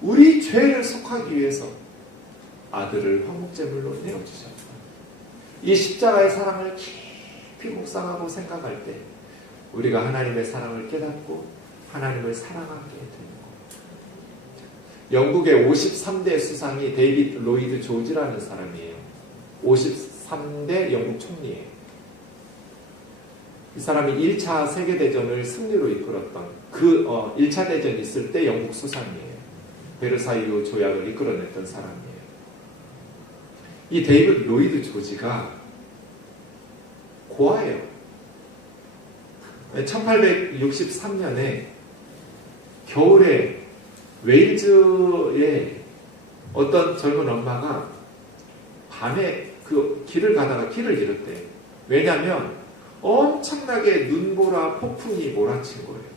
우리 죄를 속하기 위해서 아들을 화목제물로 내어주셨다. 이 십자가의 사랑을 깊이 묵상하고 생각할 때 우리가 하나님의 사랑을 깨닫고 하나님을 사랑하게 되는 거예요. 영국의 53대 수상이 데이비드 로이드 조지라는 사람이에요. 53대 영국 총리예요. 이 사람이 1차 세계대전을 승리로 이끌었던 1차 대전이 있을 때 영국 수상이에요. 베르사유 조약을 이끌어냈던 사람이에요. 이 데이비드 로이드 조지가 고아예요. 1863년에 겨울에 웨일즈의 어떤 젊은 엄마가 밤에 그 길을 가다가 길을 잃었대요. 왜냐하면 엄청나게 눈보라 폭풍이 몰아친 거예요.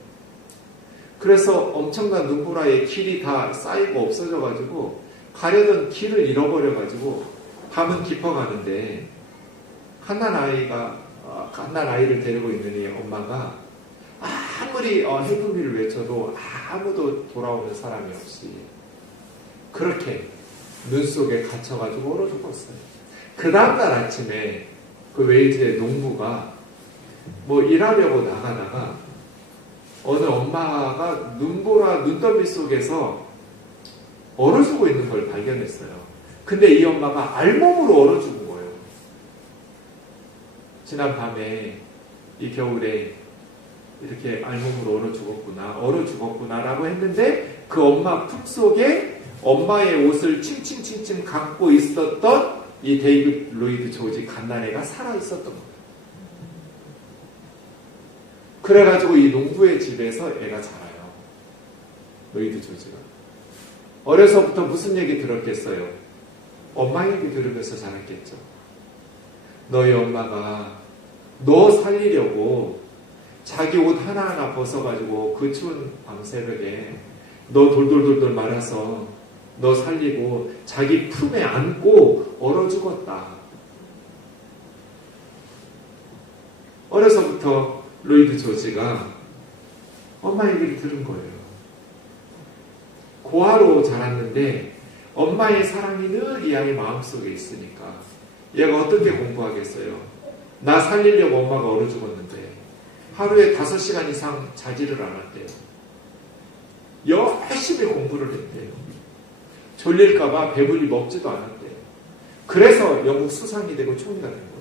그래서 엄청난 눈보라에 길이 다 쌓이고 없어져가지고 가려던 길을 잃어버려가지고 밤은 깊어가는데 갓난 아이를 데리고 있는 이 엄마가 아무리 헬프미를 외쳐도 아무도 돌아오는 사람이 없이 그렇게 눈 속에 갇혀가지고 얼어 죽었어요. 그 다음날 아침에 그 웨일즈의 농부가 뭐 일하려고 나가다가 어느 엄마가 눈더미 속에서 얼어 죽고 있는 걸 발견했어요. 근데 이 엄마가 알몸으로 얼어 죽은 거예요. 지난 밤에 이 겨울에 이렇게 알몸으로 얼어 죽었구나 라고 했는데 그 엄마 품 속에 엄마의 옷을 칭칭칭칭 갖고 있었던 이 데이비드 로이드 조지 갓난애가 살아있었던 거예요. 그래가지고 이 농부의 집에서 애가 자라요. 로이드 조지가. 어려서부터 무슨 얘기 들었겠어요? 엄마 얘기 들으면서 자랐겠죠. 너희 엄마가 너 살리려고 자기 옷 하나하나 벗어가지고 그 추운 밤새벽에 너 돌돌돌돌 말아서 너 살리고 자기 품에 안고 얼어 죽었다. 어려서부터 로이드 조지가 엄마 얘기를 들은 거예요. 고아로 자랐는데 엄마의 사랑이 늘 이 아이 마음속에 있으니까 얘가 어떻게 공부하겠어요? 나 살리려고 엄마가 얼어 죽었는데 하루에 5시간 이상 자지를 않았대요. 열심히 공부를 했대요. 졸릴까봐 배불리 먹지도 않았대요. 그래서 영국 수상이 되고 총리가 된 거예요.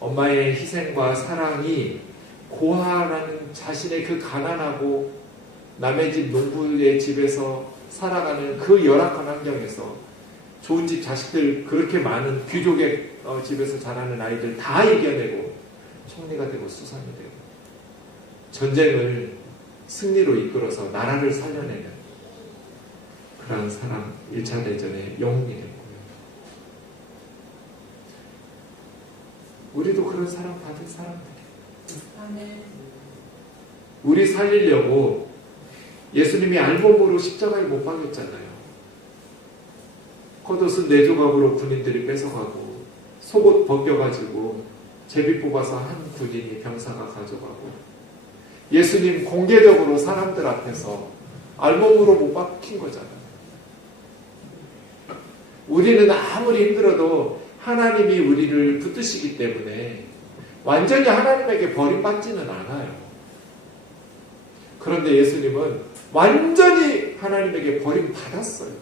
엄마의 희생과 사랑이 고아라는 자신의 그 가난하고 남의 집 농부의 집에서 살아가는 그 열악한 환경에서 좋은 집 자식들 그렇게 많은 귀족의 집에서 자라는 아이들 다 이겨내고 총리가 되고 수상이 되고 전쟁을 승리로 이끌어서 나라를 살려내는 그런 사람 1차 대전의 영웅이 된 거예요. 우리도 그런 사랑 받은 사람들이에요. 우리 살리려고 예수님이 알몸으로 십자가에 못 박였잖아요. 겉옷은 4조각으로 군인들이 뺏어가고 속옷 벗겨가지고 제비 뽑아서 한 군인이 병사가 가져가고 예수님 공개적으로 사람들 앞에서 알몸으로 못 박힌 거잖아요. 우리는 아무리 힘들어도 하나님이 우리를 붙드시기 때문에 완전히 하나님에게 버림받지는 않아요. 그런데 예수님은 완전히 하나님에게 버림받았어요.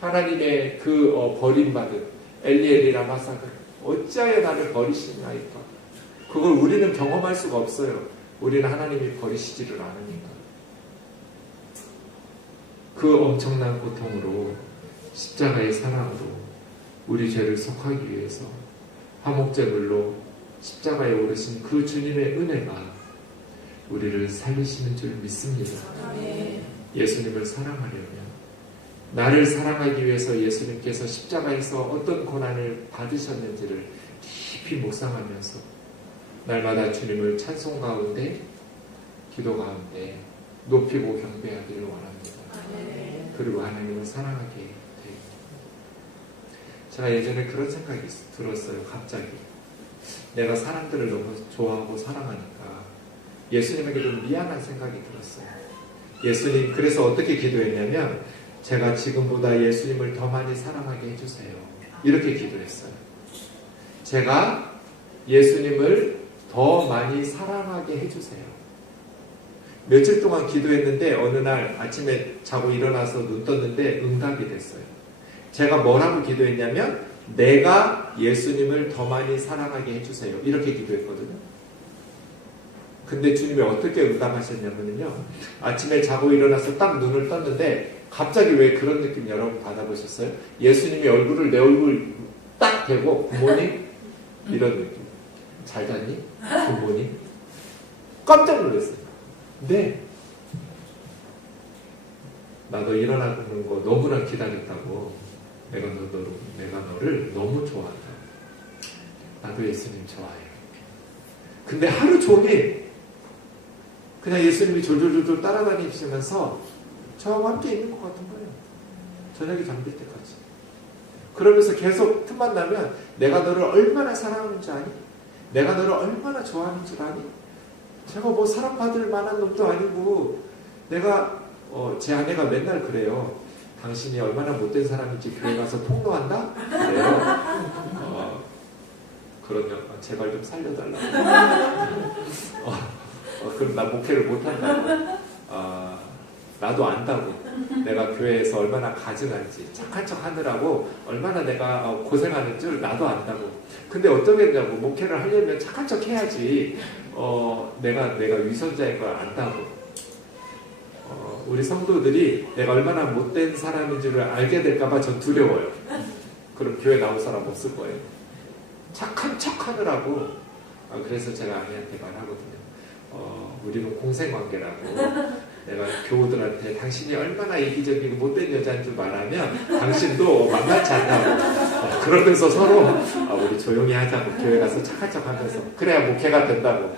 하나님의 그 버림받은 엘리 라마 사박다니 어찌하여 나를 버리시나이까. 그걸 우리는 경험할 수가 없어요. 우리는 하나님이 버리시지를 않으니까. 그 엄청난 고통으로 십자가의 사랑으로 우리 죄를 속하기 위해서 화목제물로 십자가에 오르신 그 주님의 은혜가 우리를 살리시는 줄 믿습니다. 예수님을 사랑하려면, 나를 사랑하기 위해서 예수님께서 십자가에서 어떤 고난을 받으셨는지를 깊이 묵상하면서 날마다 주님을 찬송 가운데, 기도 가운데 높이고 경배하기를 원합니다. 그리고 하나님을 사랑하게 돼요. 제가 예전에 그런 생각이 들었어요. 갑자기 내가 사람들을 너무 좋아하고 사랑하니까 예수님에게 좀 미안한 생각이 들었어요. 예수님, 그래서 어떻게 기도했냐면, 제가 지금보다 예수님을 더 많이 사랑하게 해주세요. 이렇게 기도했어요. 제가 예수님을 더 많이 사랑하게 해주세요. 며칠 동안 기도했는데 어느 날 아침에 자고 일어나서 눈 떴는데 응답이 됐어요. 제가 뭐라고 기도했냐면, 내가 예수님을 더 많이 사랑하게 해주세요. 이렇게 기도했거든요. 근데 주님이 어떻게 응답하셨냐면요, 아침에 자고 일어나서 딱 눈을 떴는데 갑자기 왜 그런 느낌 여러분 받아보셨어요? 예수님이 얼굴을 내 얼굴 딱 대고 부모님 이런 느낌. 잘 잤니? 부모님? 깜짝 놀랐어요. 네. 나도 일어나는 거 너무나 기다렸다고. 내가 너를 너무 좋아한다. 나도 예수님 좋아해요. 근데 하루 종일 그냥 예수님이 졸졸졸 따라다니시면서 저하고 함께 있는 것 같은 거예요. 저녁이 잠들 때까지. 그러면서 계속 틈만 나면 내가 너를 얼마나 사랑하는 줄 아니? 내가 너를 얼마나 좋아하는 줄 아니? 제가 뭐 사랑받을 만한 놈도 아니고, 내가 제 아내가 맨날 그래요. 당신이 얼마나 못된 사람인지 교회 가서 통로한다? 그래요. 그러면 제발 좀 살려달라고. 그럼 나 목회를 못한다고. 나도 안다고. 내가 교회에서 얼마나 가증한지, 착한 척 하느라고 얼마나 내가 고생하는 줄 나도 안다고. 근데 어쩌겠냐고. 목회를 하려면 착한 척 해야지. 내가 위선자인 걸 안다고. 우리 성도들이 내가 얼마나 못된 사람인 줄을 알게 될까봐 전 두려워요. 그럼 교회 나올 사람 없을 거예요. 착한 척 하느라고. 그래서 제가 아내한테 말하거든요. 우리는 공생관계라고. 내가 교우들한테 당신이 얼마나 이기적이고 못된 여자인 줄 말하면 당신도 만만치 않다고. 그러면서 서로 우리 조용히 하자고. 교회 가서 착한 척 하면서. 그래야 목회가 된다고.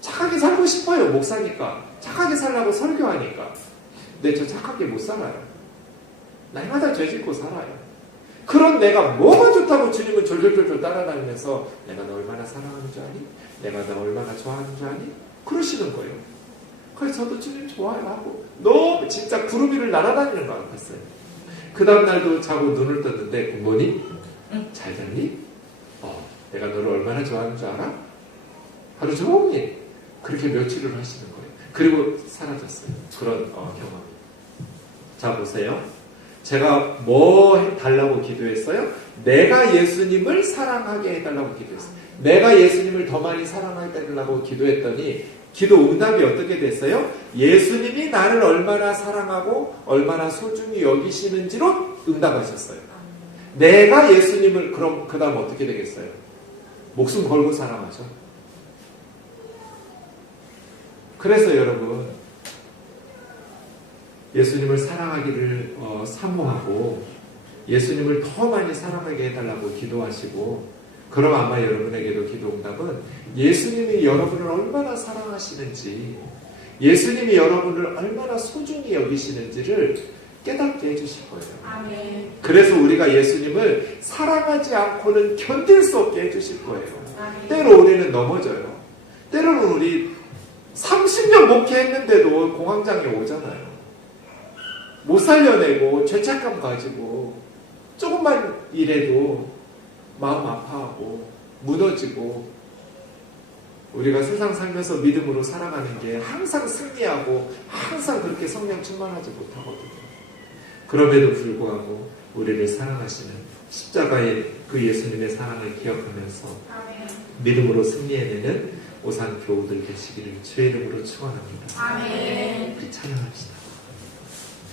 착하게 살고 싶어요. 목사니까. 착하게 살라고 설교하니까. 근데 저 착하게 못 살아요. 날마다 죄 짓고 살아요. 그런 내가 뭐가 좋다고 주님은 졸졸졸졸 따라다니면서 내가 너 얼마나 사랑하는 줄 아니? 내가 너 얼마나 좋아하는 줄 아니? 그러시는 거예요. 그래서 저도 주님 좋아요 하고 너무 진짜 구름 위를 날아다니는 것 같았어요. 그 다음날도 자고 눈을 떴는데, 부모님 잘 잤니? 내가 너를 얼마나 좋아하는 줄 알아? 하루 종일 그렇게 며칠을 하시는 거예요. 그리고 사라졌어요. 그런 경험이. 자, 보세요. 제가 뭐 해달라고 기도했어요? 내가 예수님을 사랑하게 해달라고 기도했어요. 내가 예수님을 더 많이 사랑하게 해달라고 기도했더니 기도 응답이 어떻게 됐어요? 예수님이 나를 얼마나 사랑하고 얼마나 소중히 여기시는지로 응답하셨어요. 내가 예수님을, 그럼 그 다음 어떻게 되겠어요? 목숨 걸고 사랑하죠. 그래서 여러분, 예수님을 사랑하기를 사모하고 예수님을 더 많이 사랑하게 해달라고 기도하시고, 그럼 아마 여러분에게도 기도 응답은 예수님이 여러분을 얼마나 사랑하시는지, 예수님이 여러분을 얼마나 소중히 여기시는지를 깨닫게 해주실 거예요. 아멘. 그래서 우리가 예수님을 사랑하지 않고는 견딜 수 없게 해주실 거예요. 아멘. 때로 우리는 넘어져요. 때로는 우리 30년 목회했는데도 공황장애 오잖아요. 못 살려내고 죄책감 가지고 조금만 일해도 마음 아파하고 무너지고 우리가 세상 살면서 믿음으로 살아가는 게 항상 승리하고 항상 그렇게 성령 충만하지 못하거든요. 그럼에도 불구하고 우리를 사랑하시는 십자가의 그 예수님의 사랑을 기억하면서 아멘. 믿음으로 승리해내는 오산 교우들 되시기를 주의 이름으로 축원합니다. 아멘. 우리 찬양합시다.